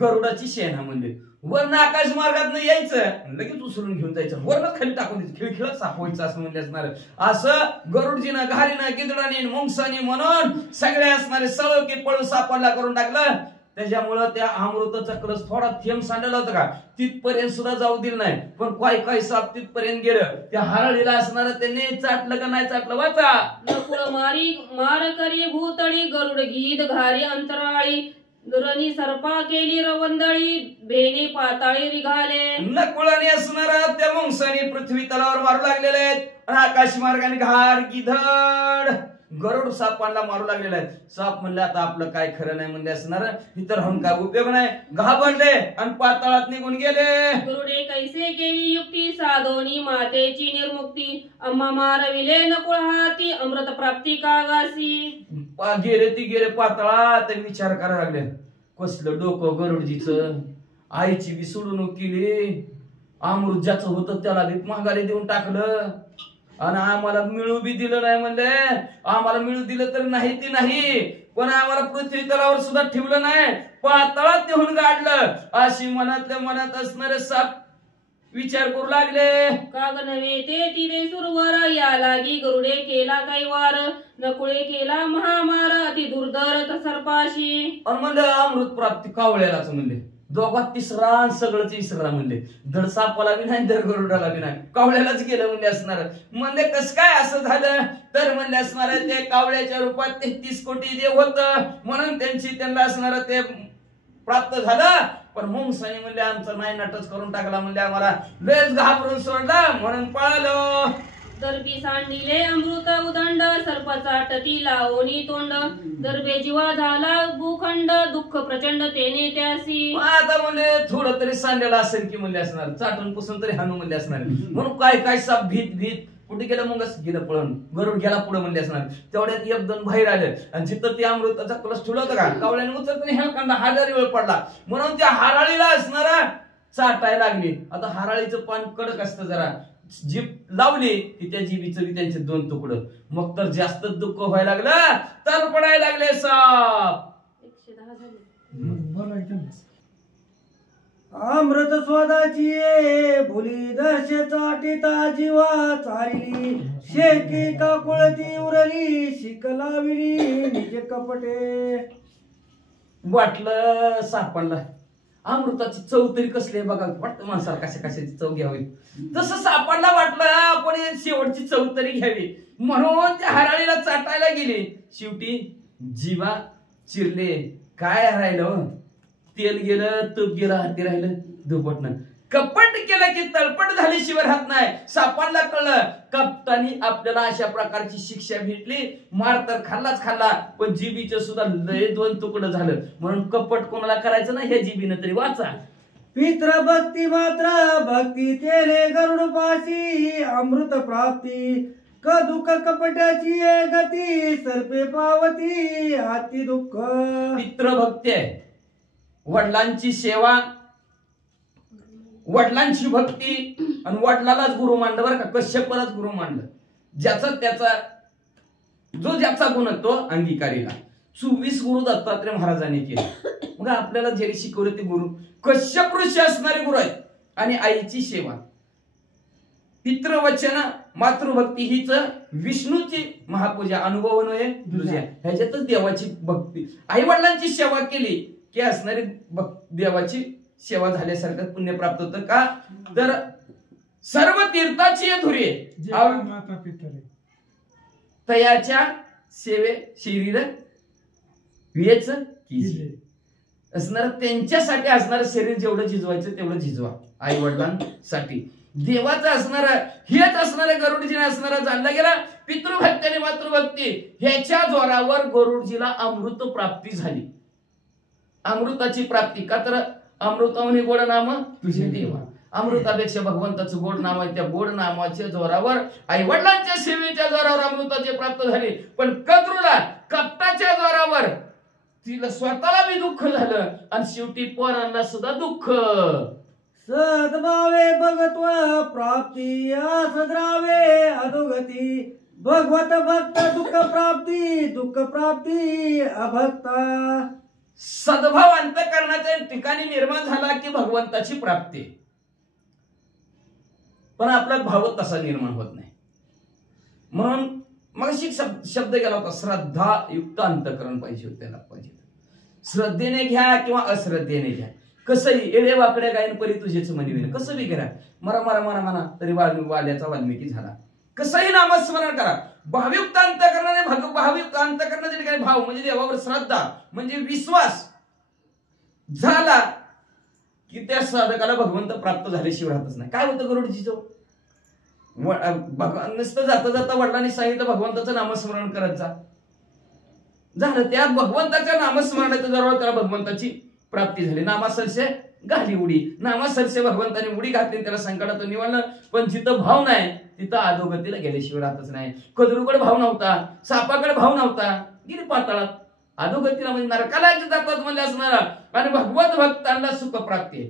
गरुडाची सेना. म्हणजे वर्ण आकाश मार्गात यायचं, लगेच उचलून घेऊन जायचं, वर्ण खाली टाकून द्यायचं, खिळखिळत सापवायचं असं म्हणजे असणार. असं गरुडजीनं घारीनं गिदडाने मुंगसाने म्हणून सगळे असणारे सळोकी पळू सापडला करून टाकलं. त्याच्यामुळं त्या अमृताचा कलश थोडा थेंब सांडला होता का तिथपर्यंत सुद्धा जाऊ दिलं नाही. पण काय साप तिथपर्यंत गेलं. त्या हरळीला असणार त्यांनी चाटलं का नाही चाटलं वाचा. नकुळ मार करी भूतळी, गरुड गीत घारी अंतराळी, दुरणी सर्पा केली रवंदळी भेने पाताळी निघाले. नकुळाने असणारा त्या मुंगसाने पृथ्वी तलावर मारू लागलेले आहेत. आणि आकाश मार्गाने घार गिधड गरुड सापांना मारू लागलेला आहे. साप म्हणले आता आपलं काय खरं नाही म्हणले असणार, इतर राहून काय उपयोग नाही. घाबरले आणि पाताळात निघून गेले. गरुडे कैसे केली युक्ती साधोनी मातेची निर्मुक्ती. अम्मा मारविले नकुळ हाती अमृत प्राप्ती कागासी. गेले ती गेले पाताळात आणि विचार करायला लागले, कसलं डोकं गरुडजीच, आईची बी सोडवणूक केली, अमृत ज्याचं होतं त्याला बी महागारी देऊन टाकलं आणि आम्हाला मिळू बी दिलं नाही. म्हणले आम्हाला मिळू दिलं तर नाही ती नाही, पण आम्हाला पृथ्वी तलावर सुद्धा ठेवलं नाही, पाताळात नेऊन गाडलं. अशी मनातल्या मनात असणारे साप विचार करू लागले. काग नव्हे ते तिरे सुरवर या लागी गरुडे केला काही वार. नकुळे केला महामार अति दुर्धर सर्पाशी. आणि म्हणलं अमृत प्राप्ती कावळ्यालाच म्हणले, दोघात तिसरा आणि सगळंच इसरा म्हणले. धड सापाला बी नाही धड गरुडाला बी नाही, कावळ्यालाच गेलं म्हणले असणार. म्हणले कस काय असं झालं, तर म्हणले असणार ते कावळ्याच्या रूपात 33 कोटी देव होत म्हणून त्यांना असणार ते प्राप्त झालं. पण मुंगसाने म्हणले आमचं नाही नाटच करून टाकला, म्हणले आम्हाला लयच घाबरून सोडला म्हणून पळालो. दर्बी सांडिले अमृत उदंड सर्पाचा टती लावणी तोंड. दर्बे जीवा झाला भूखंड दुःख प्रचंड तेने त्यासी. आता म्हणले थोडं तरी सांडलेलं असेल की म्हणले असणार, चाटून पुसून तरी हाणू म्हणले असणार. म्हणून काय काय साप भीत भीत कुठे गेलं, मुंगस गेलं पळून, गरुड गेला पुढे म्हणले असणार. तेवढ्यात एक दोन बाहेर आले आणि जिथं ते अमृताचा कलश ठेवला होता का कावळ्याने उचलताना ह्या कांदा हाडारी वेळ पडला म्हणून त्या हाराळीला असणारा चाटायला लागली. आता हाराळीचं पान कडक असतं, जरा जीभ लावली की त्या जीबीचं बी त्यांचे 2 तुकडं. मग तर जास्त दुःख व्हायला लागलं, तर पडायला लागले साप. 110 झाले. अमृत स्वादाची भुली दर्शेचा टिता जीवा चालली. शेकी काकुळती उरली शिक लाविली निज कपटे. वाटलं सापांना अमृताची चव तरी कसली आहे बघा, वाटतं माणसाला कशा कशाची चव घ्यावी, तसं सापांना वाटलं आपण शेवटची चव तरी घ्यावी म्हणून त्या हराळीला चाटायला गेले. शेवटी जीवा चिरले, काय राहिलं, तेल गेलं, तूप गेलं, हाती राहिलं दुपटनं. कपट केलं की तळपट झाल्याशिवाय राहत नाही. सापांना कळलं कपटानी आपल्याला अशा प्रकारची शिक्षा भेटली, मार तर खाल्लाच खाल्ला, पण जीबीचं सुद्धा लय 2 तुकडं झालं. म्हणून कपट कोणाला करायचं नाही, ह्या जीबीनं तरी वाचा. पित्र भक्ती मात्र भक्ती तेरे गरुड पाशी. अमृत प्राप्ती क दुःख कपटाची गती. सर्पे पावती अति दुःख. पितृभक्ती आहे, वडिलांची सेवा, वडिलांची भक्ती आणि वडिलालाच गुरु मानलं बरं का, कश्यपालाच गुरु मानलं. ज्याचा त्याचा ज्याचा गुण तो अंगीकारीला. 24 गुरु दत्तात्रय महाराजांनी केले. मग आपल्याला जे शिकवले ते गुरु कश्यप ऋषी असणारे गुरु आहेत. आणि आईची सेवा, पितृवचन, मातृभक्ती हीच विष्णूची महापूजा, अनुभव नये दुर्जा, ह्याच्यातच देवाची भक्ती. आई वडिलांची सेवा केली की असणारी देवाची सेवा झाल्यासारखं पुण्य प्राप्त होतं. का तर सर्व तीर्थाची धुरे माता पितर तयाच्या सेवे शरीर वेच कीजे. असणार त्यांच्यासाठी असणार शरीर जेवढं झिजवायचं तेवढं झिजवा. आई वडिलांसाठी देवाचं असणार हेच असणाऱ्या गरुडजीने असणारा जाणला गेला. पितृभक्ती आणि मातृभक्ती ह्याच्या जोरावर गरुडजीला अमृत प्राप्ती झाली. अमृताची प्राप्ती का तर अमृतावनी गोड नाम तुझे देवा. अमृतापेक्षा भगवंताचं गोड नाम आहे. त्या गोड नामाच्या जोरावर आई वडिलांच्या सेवेच्या जोरावर अमृताचे प्राप्त झाले. पण कद्रूला कपटाच्या जोरावर तिला स्वतःला बी दुःख झालं आणि शेवटी पोरांना सुद्धा दुःख. सद्भावे भगत्व प्राप्ती असद्रावे अधोगती. भगवत भक्त दुःख प्राप्ती अभक्ता. सद्भाव अंतःकरणाच्या ठिकाणी निर्माण झाला की भगवंताची प्राप्ती. पण आपला भाव तसा निर्माण होत नाही. म्हणून मग शब्द गेला होता, श्रद्धा युक्त अंतःकरण पाहिजे त्याला पाहिजे. श्रद्धेने घ्या किंवा अश्रद्धेने घ्या, कसंही एडे वाकड्या गायन परी तुझेच म्हणीन, कसं बी करा, मरा मरा मरा म्हणा तरी वाल्याचा वाल्मिकी झाला. कसंही नामस्मरण करा. भावयुक्त अंतःकरणाने भावयुक्त अंतःकरणाच्या ठिकाणी भाव म्हणजे देवावर श्रद्धा म्हणजे विश्वास झाला की त्या साधकाला भगवंत प्राप्त झाल्याशिवाय राहतच नाही. काय होतं गरुडची जवळ नुसतं जाता जाता वडिलांनी सांगितलं भगवंताचं नामस्मरण करत जा. झालं त्या भगवंताच्या नामस्मरणाच्या जवळ त्याला भगवंताची प्राप्ती झाली. नामासरसे घाली उडी. नामासरसे भगवंताने उडी घातली, त्याला संकटातून निवडलं. पण जिथं भाव नाही तिथं अधोगतीला गेल्याशिवाय राहतच नाही. कदरूकडे भाव नव्हता, सापाकडे भाव नव्हता, गेली पाताळात. अधोगतीला म्हणजे नरकाला जातात म्हणजे असणारा आणि भगवत भक्तांना सुख प्राप्ती आहे.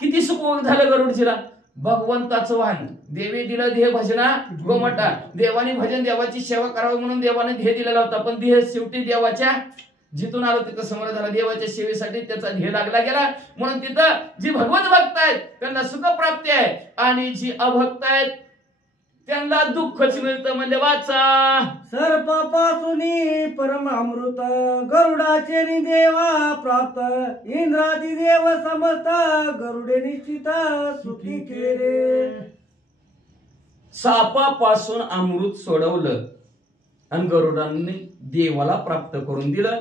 किती सुख झालं गरुडजीला. भगवंताचं वाहन देवी दिलं देह भजना गोमटा. देवाने भजन देवाची सेवा करावी म्हणून देवाने देह दिलेला होता, पण देह शेवटी देवाच्या जिथून आलो तिथं समोर झाला. देवाच्या सेवेसाठी त्याचा ध्येय लागला गेला. म्हणून तिथं जी भगवत भक्त आहेत त्यांना सुख प्राप्ती आहे आणि जी अभक्त आहेत त्यांना दुःखच मिळतं. म्हणजे वाचा सर्पापासून परम अमृत गरुडाचे देवा प्राप्त. इंद्रादी देव समस्त गरुडे निश्चित सुखी केले. सापापासून अमृत सोडवलं आणि गरुडांनी देवाला प्राप्त करून दिलं.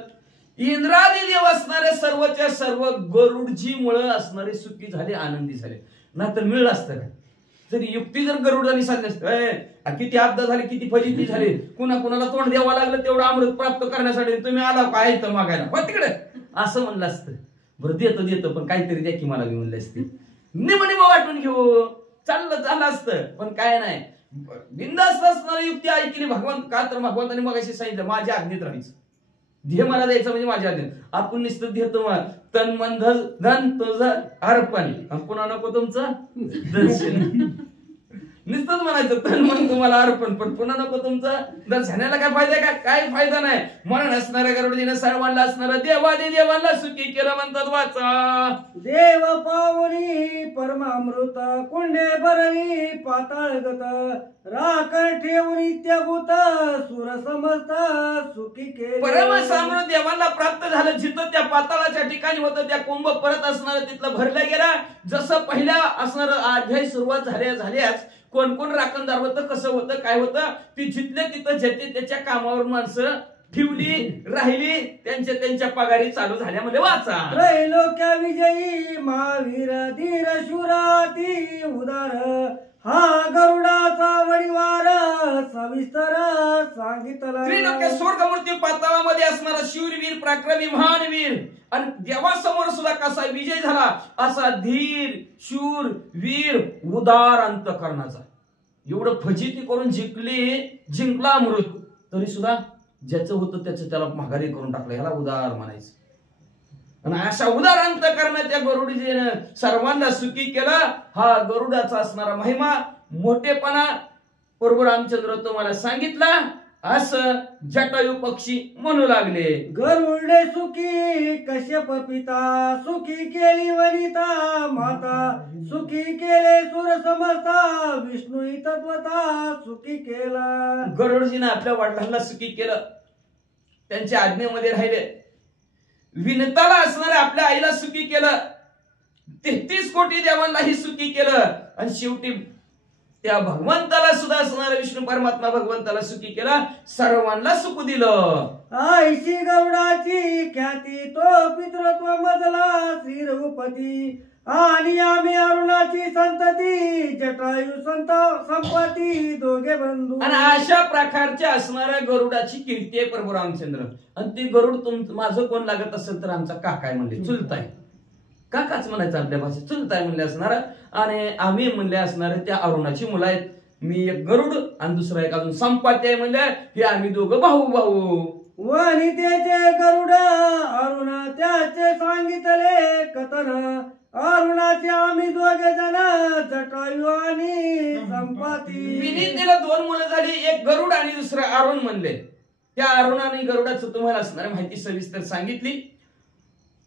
इंद्रादी देव असणारे सर्वच्या सर्व गरुडजीमुळे असणारे सुखी झाले, आनंदी झाले. नाहीतर मिळलं असतं का? तरी युक्ती जर गरुडांनी सांगितली असतं किती अपघात झाले, किती फजिती झाली, कुणा कुणाला तोंड द्यावं लागलं तेवढं अमृत प्राप्त करण्यासाठी, तुम्ही आला काय तर मागायला हो तिकडे असं म्हणलं असतं. बरं देतो देतो पण काहीतरी द्या की मला म्हणले असते. निम वाटून घेऊ चाललं झालं असतं. पण काय नाही, बिनधास्त असणारी युक्ती ऐकली भगवंत. का तर भगवंताने मग अशी सांगितलं माझ्या आज्ञेत राहायचं, ध्येय मला द्यायचं म्हणजे माझ्या आज्ञेत. आपण नुसतं देतो तन मन धन तुझं अर्पण, पुन्हा नको तुमचं दर्शन. नुसतंच म्हणायचं तन मन तुम्हाला अर्पण, पण पुन्हा नको तुमचं दर्शनाला काय फायदा का? काय फायदा नाही. म्हणून असणाऱ्या गरुडजीने सर्वांना असणारं देवादी देवांना सुखी केलं म्हणतात. वाचा देव पावनी परमामृत कुंडे भरणी पाताळगत राखण ठेवून नित्यभूत सुर समस्त सुखी केले. परमसामृत देवांना प्राप्त झालं. जिथं त्या पाताळाच्या ठिकाणी होतं त्या कुंभ परत असणारं तिथलं भरलं गेला. जसं पहिल्या असणारं अध्याय सुरुवात झाल्याच कोण कोण राखणदार होतं, कसं होतं, काय होतं, ती जिथल्या तिथं ज्याच्या त्याच्या कामावर माणसं ठेवली राहिली, त्यांच्या पगारी चालू झाल्यामध्ये. वाचा त्रैलोक्या विजयी महावीर धीर शुराती उदार हा गरुडाचा वडिवार सविस्तर सांगितला. त्रिलोक्य स्वर्गमूर्ती पाताळामध्ये असणारा शूरवीर पराक्रमी महान वीर आणि देवासमोर सुद्धा कसा विजय झाला असा धीर शूर वीर उदार अंतकरणाचा. एवढं फजिती करून जिंकला अमृत, तरी सुद्धा ज्याचं होतं त्याचं त्याला माघारी करून टाकलं. ह्याला उदार म्हणायचं. आणि अशा उदार अंतकरणाच्या गरुडजीने सर्वांना सुखी केला. हा गरुडाचा असणारा महिमा मोठेपणा प्रभू रामचंद्र तुम्हाला सांगितला. असं जटायू पक्षी म्हणू लागले. गरुडे सुखी कश्यप पिता सुखी केली वनिता माता सुखी केले सुर समजता विष्णू तत्वता सुखी केला. गरुडजीने आपल्या वडिलांना सुखी केलं, त्यांच्या आज्ञेमध्ये राहिले. विनताला असणाऱ्या आपल्या आईला सुखी केलं. 33 कोटी देवांनाही सुखी केलं आणि शेवटी त्या भगवंताला सुद्धा असणाऱ्या विष्णू परमात्मा भगवंताला सुखी केला. सर्वांना सुख दिलं. आईशी गरुडाची ख्याती तो पितृत्व मजला श्री रघुपती आणि आम्ही अरुणाची संतती जटायू संत संपत्ती दोघे बंधू. आणि अशा प्रकारच्या असणाऱ्या गरुडाची कीर्ती आहे प्रभू रामचंद्र. आणि ते गरुड माझं कोण लागत असेल तर आमचा काकाय म्हणले, चुलताय. काकाच म्हणायचं आपल्या भाषेत, चुलताय म्हणले असणार. आणि आम्ही म्हणले असणारे त्या अरुणाची मुलं आहेत. मी एक गरुड आणि दुसरा एक अजून संपाती आहे म्हणले. हे आम्ही दोघं भाऊ. वनितेचे गरुड अरुण त्याचे सांगितले कथन अरुणाचे आम्ही दोघे जण जटायू आणि संपाती. विनीतीला 2 मुलं झाली, एक गरुड आणि दुसरं अरुण म्हणले. त्या अरुणाने गरुडाचं तुम्हाला असणारी माहिती सविस्तर सांगितली.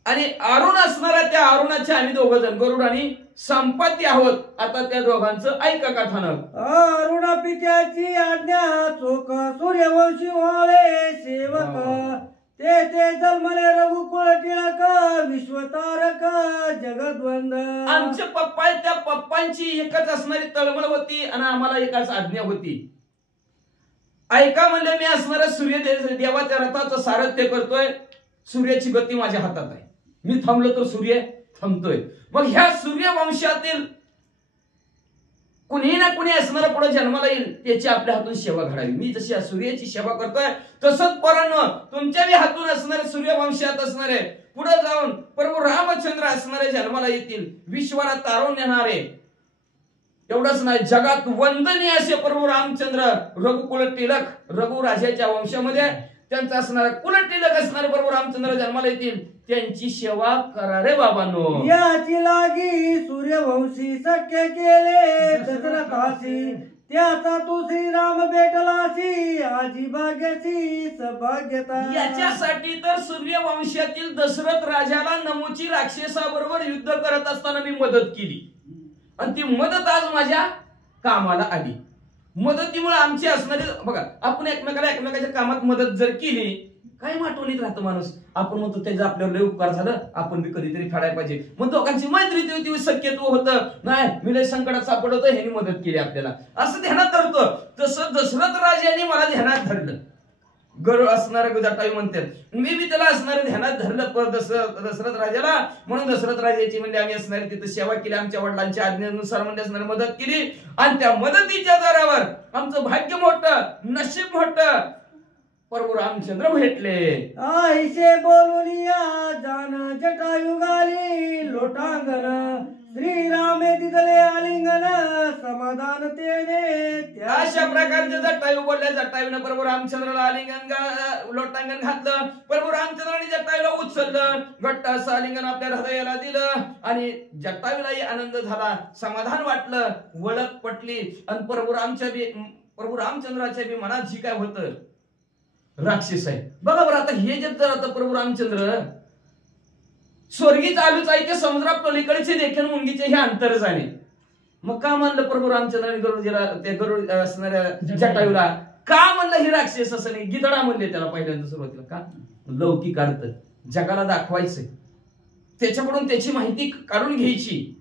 आणि अरुण असणाऱ्या त्या अरुणाचे आम्ही दोघं जण गरुड आणि संपाती आहोत. आता त्या दोघांचं ऐका कथानक. अरुणा पित्याची आज्ञा चोख सूर्यवंशी व्हावे सेवक ते जन्मले रघुकुळ टिळक विश्वतारक जगद्वंद. आमचे पप्पा आहेत, त्या पप्पांची एकच असणारी तळमळ होती आणि आम्हाला एकच आज्ञा होती. ऐका म्हणले मी असणाऱ्या सूर्य देवाच्या रथाचं सारथ्य करतोय. सूर्याची गती माझ्या हातात आहे. मी थांबलो तर सूर्य थांबतोय. मग ह्या सूर्यवंशातील कुणी ना कुणी असणारा पुढे जन्माला येईल, त्याची आपल्या हातून सेवा घडावी. मी जशी या सूर्याची सेवा करतोय तसंच पोरांनो तुमच्याही हातून असणारे, सूर्यवंशात असणारे पुढे जाऊन प्रभू रामचंद्र असणारे जन्माला येतील, विश्वाला तारून नेणारे. एवढंच नाही, जगात वंदनीय असे प्रभू रामचंद्र रघुकुल टिलक, रघु राजाच्या वंशामध्ये त्यांचा असणारा कुल टिलक असणारे प्रभू रामचंद्र जन्माला येतील. त्यांची सेवा करा रे बाबांनो. याची लागी सूर्यवंशी सख्य केले दशरथासी, त्याचा तू श्रीराम भेटलासी, आजी भाग्याची सौभाग्यता. याच्यासाठी तर सूर्यवंशातील दशरथ राजाला नमूची राक्षसाबरोबर युद्ध करत असताना मी मदत केली, आणि ती मदत आज माझ्या कामाला आली. मदतीमुळे आमची असणारी, बघा आपण एकमेकाच्या कामात मदत जर केली, काय आठवणीत राहतं माणूस. आपण म्हणतो त्याचा आपल्यावर लय उपकार झालं, आपण बी कधीतरी फेडायला पाहिजे. मग दोघांची मैत्री होती, शक्यत्व होतं. नाही, मी लय संकटात सापडतो, ह्यानी मदत केली आपल्याला, असं ध्यानात धरतो. तसं दशरथ राजाने मला ध्यानात धरलं. गरुड असणारे जटायू म्हणतात, मी बी त्याला असणारे ध्यानात धरलं दशरथ राजाला. म्हणून दशरथ राजाची म्हणजे आम्ही असणारी तिथं सेवा केली, आमच्या वडिलांच्या आज्ञेनुसार म्हणजे असणारी मदत केली. आणि त्या मदतीच्या जोरावर आमचं भाग्य मोठं, नशीब मोठं, प्रभू रामचंद्र भेटले. आईशे बोलून या जान जटायु गाली लोटांगण, श्रीरामे दिदले आलिंगन, समाधान तेने. अशा प्रकारचे जटायू बोलले. जटायूने प्रभू रामचंद्राला आलिंगन लोटांगण घातलं. प्रभू रामचंद्राने जटायूला उचललं, घट्ट असं आलिंगन आपल्या हृदयाला दिलं, आणि जटायूलाही आनंद झाला, समाधान वाटलं, वळख पटली. आणि प्रभू रामचंद्राच्या बी मनात जी काय होतं, राक्षस आहे बघा बरं. आता हे जे तर आता प्रभू रामचंद्र स्वर्गी चालूच आहे, ते समुद्रा पलीकडचे देखील मुंगीचे हे अंतर झाले. मग का म्हणलं प्रभू रामचंद्राने ते गरुड असणाऱ्या जटायूला का म्हणलं ही राक्षस असं नाही, गिधडा म्हणले त्याला पहिल्यांदा सुरुवातीला. का? लौकिक अर्थ जगाला दाखवायचंय, त्याच्याकडून त्याची माहिती काढून घ्यायची.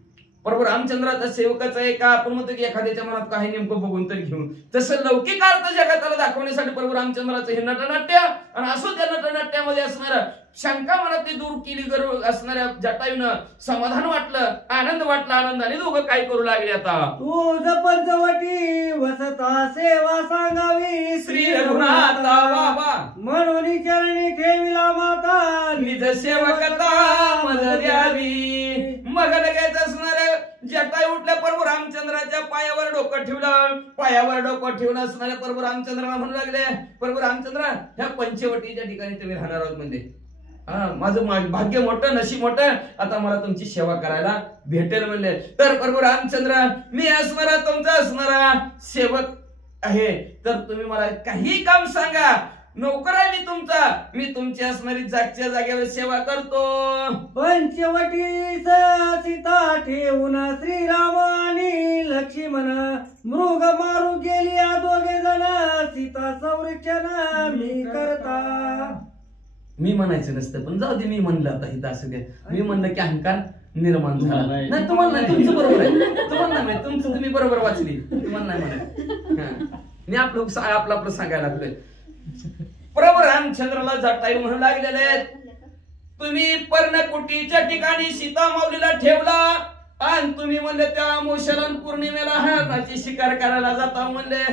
प्रभू रामचंद्राचा सेवकाचा आहे का, आपण म्हणतो की एखाद्याच्या मनात काही नेमकं बघून तरी घेऊन, तसं लौकिक अर्थ जगाला दाखवण्यासाठी प्रभू रामचंद्राचं हे नटनाट्य. आणि असो त्या नटनाट्यामध्ये असणारा शंका मनातली दूर केली गरुड असणाऱ्या जटायूनं, समाधान वाटलं, आनंद वाटला. आनंदाने दोघं काय करू लागले. आता तुझ पंचवटी वसता सेवा सांगावी श्री रघुनाथा बाबा, म्हणून चरणी ठेविला माता, निज सेवकता मज द्यावी. मग लगेच असणाऱ्या जटायू उठल्या, प्रभू रामचंद्राच्या पायावर डोकं ठेवलं. पायावर डोकं ठेवून असणाऱ्या प्रभू रामचंद्राला म्हणू लागले, प्रभू रामचंद्र ह्या पंचवटीच्या ठिकाणी तुम्ही राहणार आहोत म्हणजे माझं भाग्य मोठं, नशीब मोठं, आता मला तुमची सेवा करायला भेटेल म्हणले. तर प्रभू रामचंद्र मी असणारा तुमचा असणारा सेवक आहे, तर तुम्ही मला काही काम सांगा, नोकर आहे मी तुमचा, मी तुमची असणारी जागच्या जागेवर सेवा करतो. पंचवटी सीता ठेवून श्रीराम आणि लक्ष्मण, मृग मारू गेली दोघे जण, सीता संरक्षण मी करता. मी म्हणायचं नसतं, पण जाऊ दे, मी म्हणलं आता इथं असं दे. मी म्हणलं की अहंकार निर्माण झाला नाही. तुम्हाला नाही, तुमचं बरोबर आहे, तुम्हाला नाही, तुमचं तुम्ही बरोबर वाचली, तुम्हाला नाही म्हणत. मी आपलं सांगायला लागलोय. प्रभू रामचंद्राला जटायू म्हणू लागलेले आहेत, तुम्ही पर्णकुटीच्या ठिकाणी सीता माऊलीला ठेवला, आणि तुम्ही म्हणले त्या अमावस्येला पौर्णिमेला हरणाची शिकार करायला जाता म्हणले.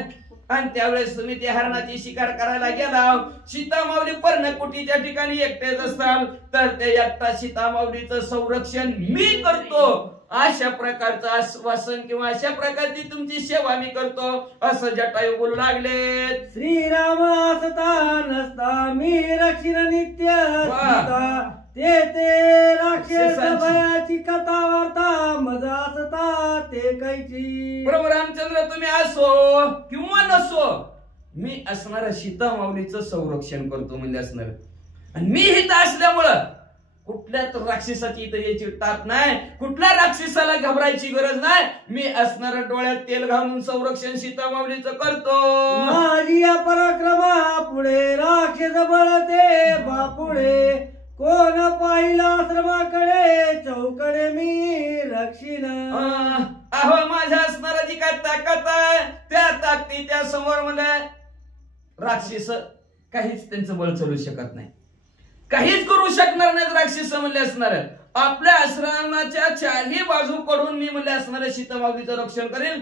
आणि त्यावेळेस तुम्ही त्या हरणाची शिकार करायला गेला. सीता माऊली पर्णकुटीच्या ठिकाणी एकटेच असताल, तर ते एकटा सीता माऊलीचं संरक्षण मी करतो, अशा प्रकारचं आश्वासन किंवा अशा प्रकारची तुमची सेवा मी करतो, असं जटायू बोलू लागले. श्रीराम असता नसता मी रक्षण नित्य सीता, ते राक्षस भयाची कथा वार्ता, मजा असता ते कैची. प्रभू रामचंद्र तुम्ही असो किंवा नसो, मी असणाऱ्या सीता माऊलीचं संरक्षण करतो म्हणजे असणार. आणि मी इथं असल्यामुळं कुठल्या राक्षसाची इथं यायची टाप नाही, कुठल्या राक्षसाला घाबरायची गरज नाही. मी असणाऱ्या डोळ्यात तेल घालून संरक्षण सीता माऊलीचं करतो. माझी या पराक्रमा पुढे राक्षस बळते बापुढे, कोण पाहिला आश्रमाकडे चौकडे मी रक्षिण. अहो माझ्या असणारा जी काय ताकद आहे, त्या ताकदीच्या समोर मला राक्षस काहीच त्यांचं बळ चालू शकत नाही. काहीच करू शकणार नाहीत राक्षस म्हणले असणार. आपल्या आश्रमाच्या चारही बाजूकडून मी म्हणले असणाऱ्या सीतामाऊलीचं रक्षण करेल.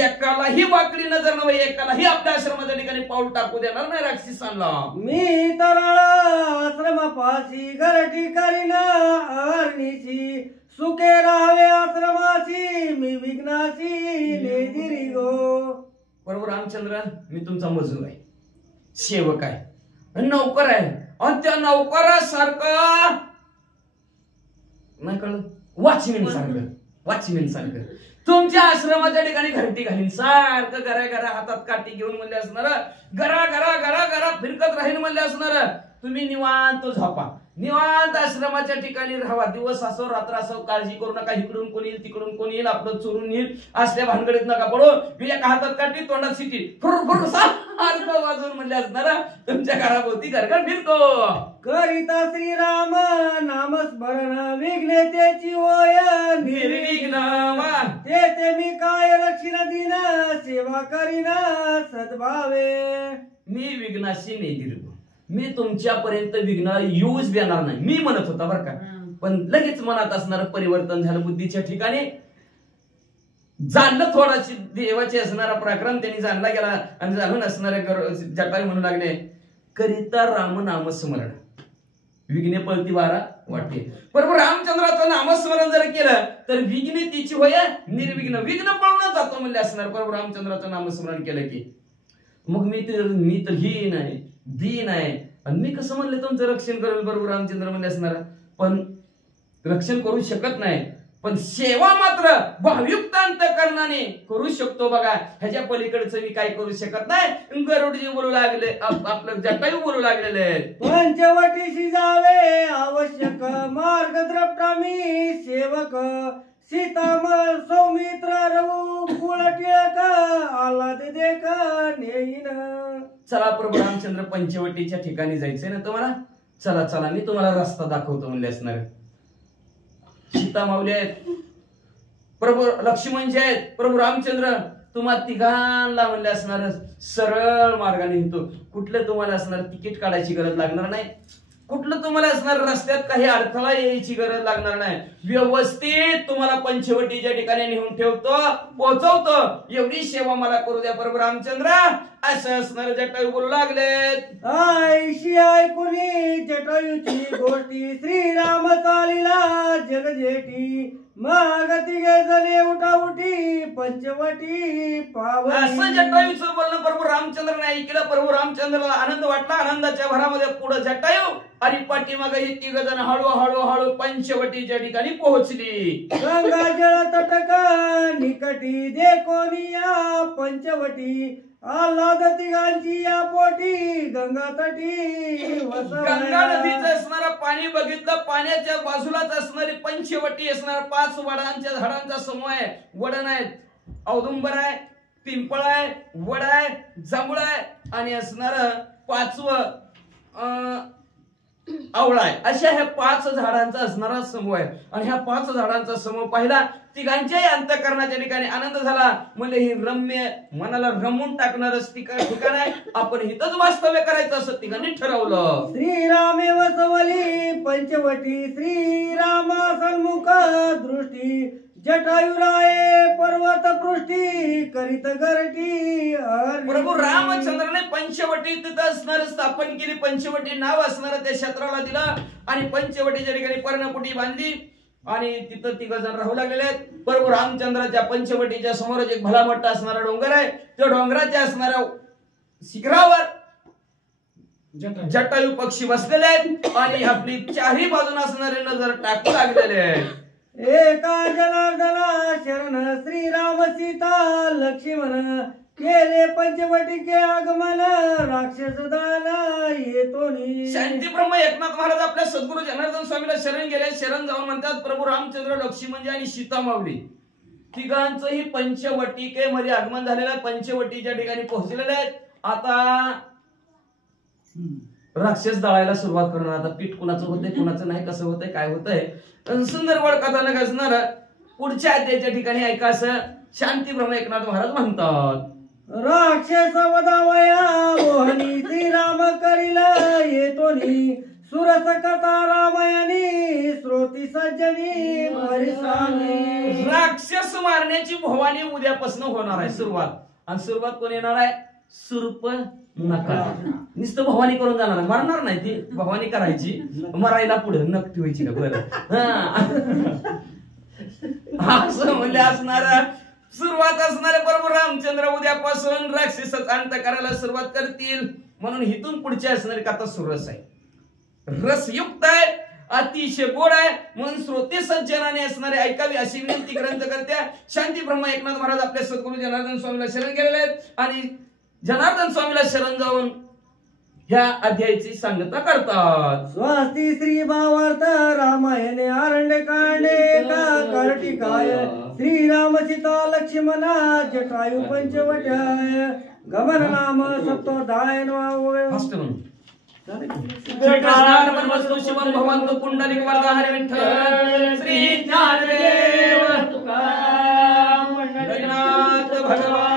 एकालाही वाकडी नजर नव्हे, एकालाही आपल्या आश्रमाच्या ठिकाणी पाऊल टाकू देणार नाही राक्षसांना. मी तराळ आश्रमापाशी घरटी करीना अरणीची सुखे राहावे आश्रमाशी मी विघ्नाशी नेदिरी गो. बरोबर रामचंद्र, मी तुमचा मजूर आहे, सेवक आहे, नौकर आहे, आणि त्या नौकरासारखं नाही कळलं, वॉचमॅन सारखं तुमच्या आश्रमाच्या ठिकाणी घरटी घालीन. सारखं घरा हातात काठी घेऊन म्हणले असणार, घरा फिरकत राहील म्हणले असणार. तुम्ही निवांत झोपा, निवांत आश्रमाच्या ठिकाणी राहावा. दिवस असो रात्र असो काळजी करू नका. इकडून कोण येईल तिकडून कोण येईल आपलं चोरून येईल असल्या भानगडीत नका पडो. मी एका हातात काठी तोंडात सिटी फुर सारखं वाजवून म्हणले असणार तुमच्या घराभोवती घरघर फिरतो. करिता श्रीराम नामस्मरण विघ्नेतेची होय निर्विघ्न ते मी काय रक्षण दिन सेवा करीना सद्भावे. मी विघ्नाशी नेदिर्भ, मी तुमच्यापर्यंत विघ्न येऊच देणार नाही मी म्हणत होता बरं का. पण लगेच मनात असणार परिवर्तन झालं. बुद्धीच्या ठिकाणी जाणलं थोडाशी देवाचे असणारा पराक्रम त्यांनी जाणला गेला आणि जाणून असणाऱ्या जटायू म्हणू लागले, करिता राम नामस्मरण विघ्ने पळती बारा वाटे. बरोबर रामचंद्राचं नामस्मरण जर केलं तर विघ्ने तिची होय निर्विघ्न, विघ्न पळूनच जातो म्हणले असणार. बरोबर रामचंद्राचं नामस्मरण केलं की मग मी तर ही नाही दी नाही आणि मी कसं म्हणलं तुमचं रक्षण करेल. बरोबर रामचंद्र म्हणले असणार, पण रक्षण करू शकत नाही, पण सेवा मात्र भावयुक्त अंतःकरणाने करू शकतो. बघा ह्याच्या पलीकडचं मी काय करू शकत नाही. गरुडजी बोलू लागले, आपलं जटायू बोलू लागलेले, पंचवटीशी जावे आवश्यक मार्ग द्रष्टा मी सेवक सीतामल सौमित्र रघु कुळ टिळक आल्हाद देख नेईन. चला प्रभू रामचंद्र पंचवटीच्या ठिकाणी जायचंय ना तुम्हाला, चला मी तुम्हाला रस्ता दाखवतो म्हणले असणार. सीता माऊली आहेत, प्रभू लक्ष्मणजी आहेत, प्रभू रामचंद्र तुम्हा तिघांना म्हणले असणार सरळ मार्गाने येतो. कुठलं तुम्हाला असणार तिकीट काढायची गरज लागणार नाही, कुठलं तुम्हाला असणार रस्त्यात काही अडथळा यायची गरज लागणार नाही. व्यवस्थित तुम्हाला पंचवटीच्या ठिकाणी नेऊन ठेवतो, पोहोचवतो. एवढी सेवा मला करू द्या प्रभू रामचंद्र असं असणार जटायू बोलू लागलेत. आयशी ऐकुनी जटायूची गोष्टी श्रीराम चालिला जगजेठी मग तिघे जणे उठाउठी पंचवटी पावली. असं जटायूचं बोलणं प्रभू रामचंद्र ऐकलं. प्रभू रामचंद्राला आनंद वाटला. आनंदाच्या भरामध्ये पुढे जटायू आणि पाठीमागे ही तिघ जण हळू पंचवटीच्या ठिकाणी पोहोचली. गंगा जळ तटक निकटी देखोनिया पंचवटी आल्हाद तिघांची या पोटी गंगा तटी गंगा नदीचं असणारं पाणी बघितलं. पाण्याच्या बाजूलाच असणारी पंचवटी असणार. 5 वडांच्या झाडांचा समूह आहे. वडण आहेत, औदुंबर आहे, पिंपळ आहे, वड आहे, जांभूळ आहे आणि असणार 5वं आवळा आहे. अशा ह्या 5 झाडांचा असणारा समूह आहे. आणि ह्या 5 झाडांचा समूह पाहिला. तिघांच्याही अंतःकरणाच्या ठिकाणी आनंद झाला. म्हणजे ही रम्य मनाला रमून टाकणारच ठिकाण आहे. आपण इथंच वास्तव्य करायचं असं तिघांनी ठरवलं. श्रीरामे वसवली पंचवटी श्रीराम सन्मुख दृष्टी जटायुराये पर्वत पृष्ठी करीत गरटी. प्रभू रामचंद्राने पंचवटी तिथं असणार स्थापन केली. पंचवटी नाव असणार त्या क्षेत्राला दिलं आणि पंचवटीच्या ठिकाणी पर्णकुटी बांधली आणि तिथं 3 जण राहू लागलेले आहेत. प्रभू रामचंद्राच्या पंचवटीच्या समोरच एक भला मोठा असणारा डोंगर आहे. त्या डोंगराच्या असणाऱ्या शिखरावर जटायू पक्षी बसलेले आहेत आणि आपली चारही बाजून असणारे नजर टाकू लागलेले आहेत. एका जनार्दना शरण श्रीराम सीता लक्ष्मण केले पंचवटीके आगमन राक्षस दान येतोनी. शांतीब्रह्म एकनाथ महाराज आपल्या सद्गुरू जनार्दन स्वामीला शरण गेले. शरण जाऊन म्हणतात प्रभू रामचंद्र लक्ष्मणजी आणि सीता माऊली तिघांचंही पंचवटिकेमध्ये आगमन झालेलं आहे. पंचवटीच्या ठिकाणी पोहोचलेले आहेत. आता राक्षस दळायला सुरुवात करणार. आता पीठ कुणाचं होतंय कुणाचं नाही, कसं होतंय काय होतंय सुंदर वळ कथानक असणार. पुढच्या अध्यायाच्या ठिकाणी ऐका असं शांतीब्रह्म एकनाथ महाराज म्हणतात. राक्षस वदावया मोहनी श्रीराम करील येतोनी सुरस कथा रामायणी श्रोती सज्जनी मरी सांगी. राक्षस मारण्याची भवानी उद्यापासून होणार आहे सुरुवात. आणि सुरुवात कोण येणार आहे? सुरप नका. नुसतं भवानी करून जाणार, मरणार नाही ती. भवानी करायची, मरायला पुढे नख ठेवायची का? बरं असं म्हणजे असणारा सुरुवात असणारे प्रभू रामचंद्र उद्यापासून राक्षसाचा अंत करायला सुरुवात करतील. म्हणून इथून पुढची असणारी कथा सुरस आहे, रसयुक्त आहे, अतिशय गोड आहे. म्हणून श्रोते सज्जनाने असणारे ऐकावी अशी विनंती ग्रंथकर्त्या शांती ब्रह्म एकनाथ महाराज आपल्या सद्गुरू जनार्दन स्वामीला शरण गेलेले आहेत आणि जनार्दन स्वामीला शरण जाऊन ह्या अध्यायाची सांगता करतात. स्वस्ती श्री भावार्थ रामायणे आरण्यकांडे का कर्टिकाय श्रीराम सीता लक्ष्मणा जटायु पंचवट्याय गमन नाम सप्तोधाय फास्ट म्हणून श्रीकृष्णार्पणमस्तु. शिवं भगवंत पुंडलिक वरदा हरी विठ्ठल श्री ज्ञानदेव तुकाराम पंढरीनाथ भगवान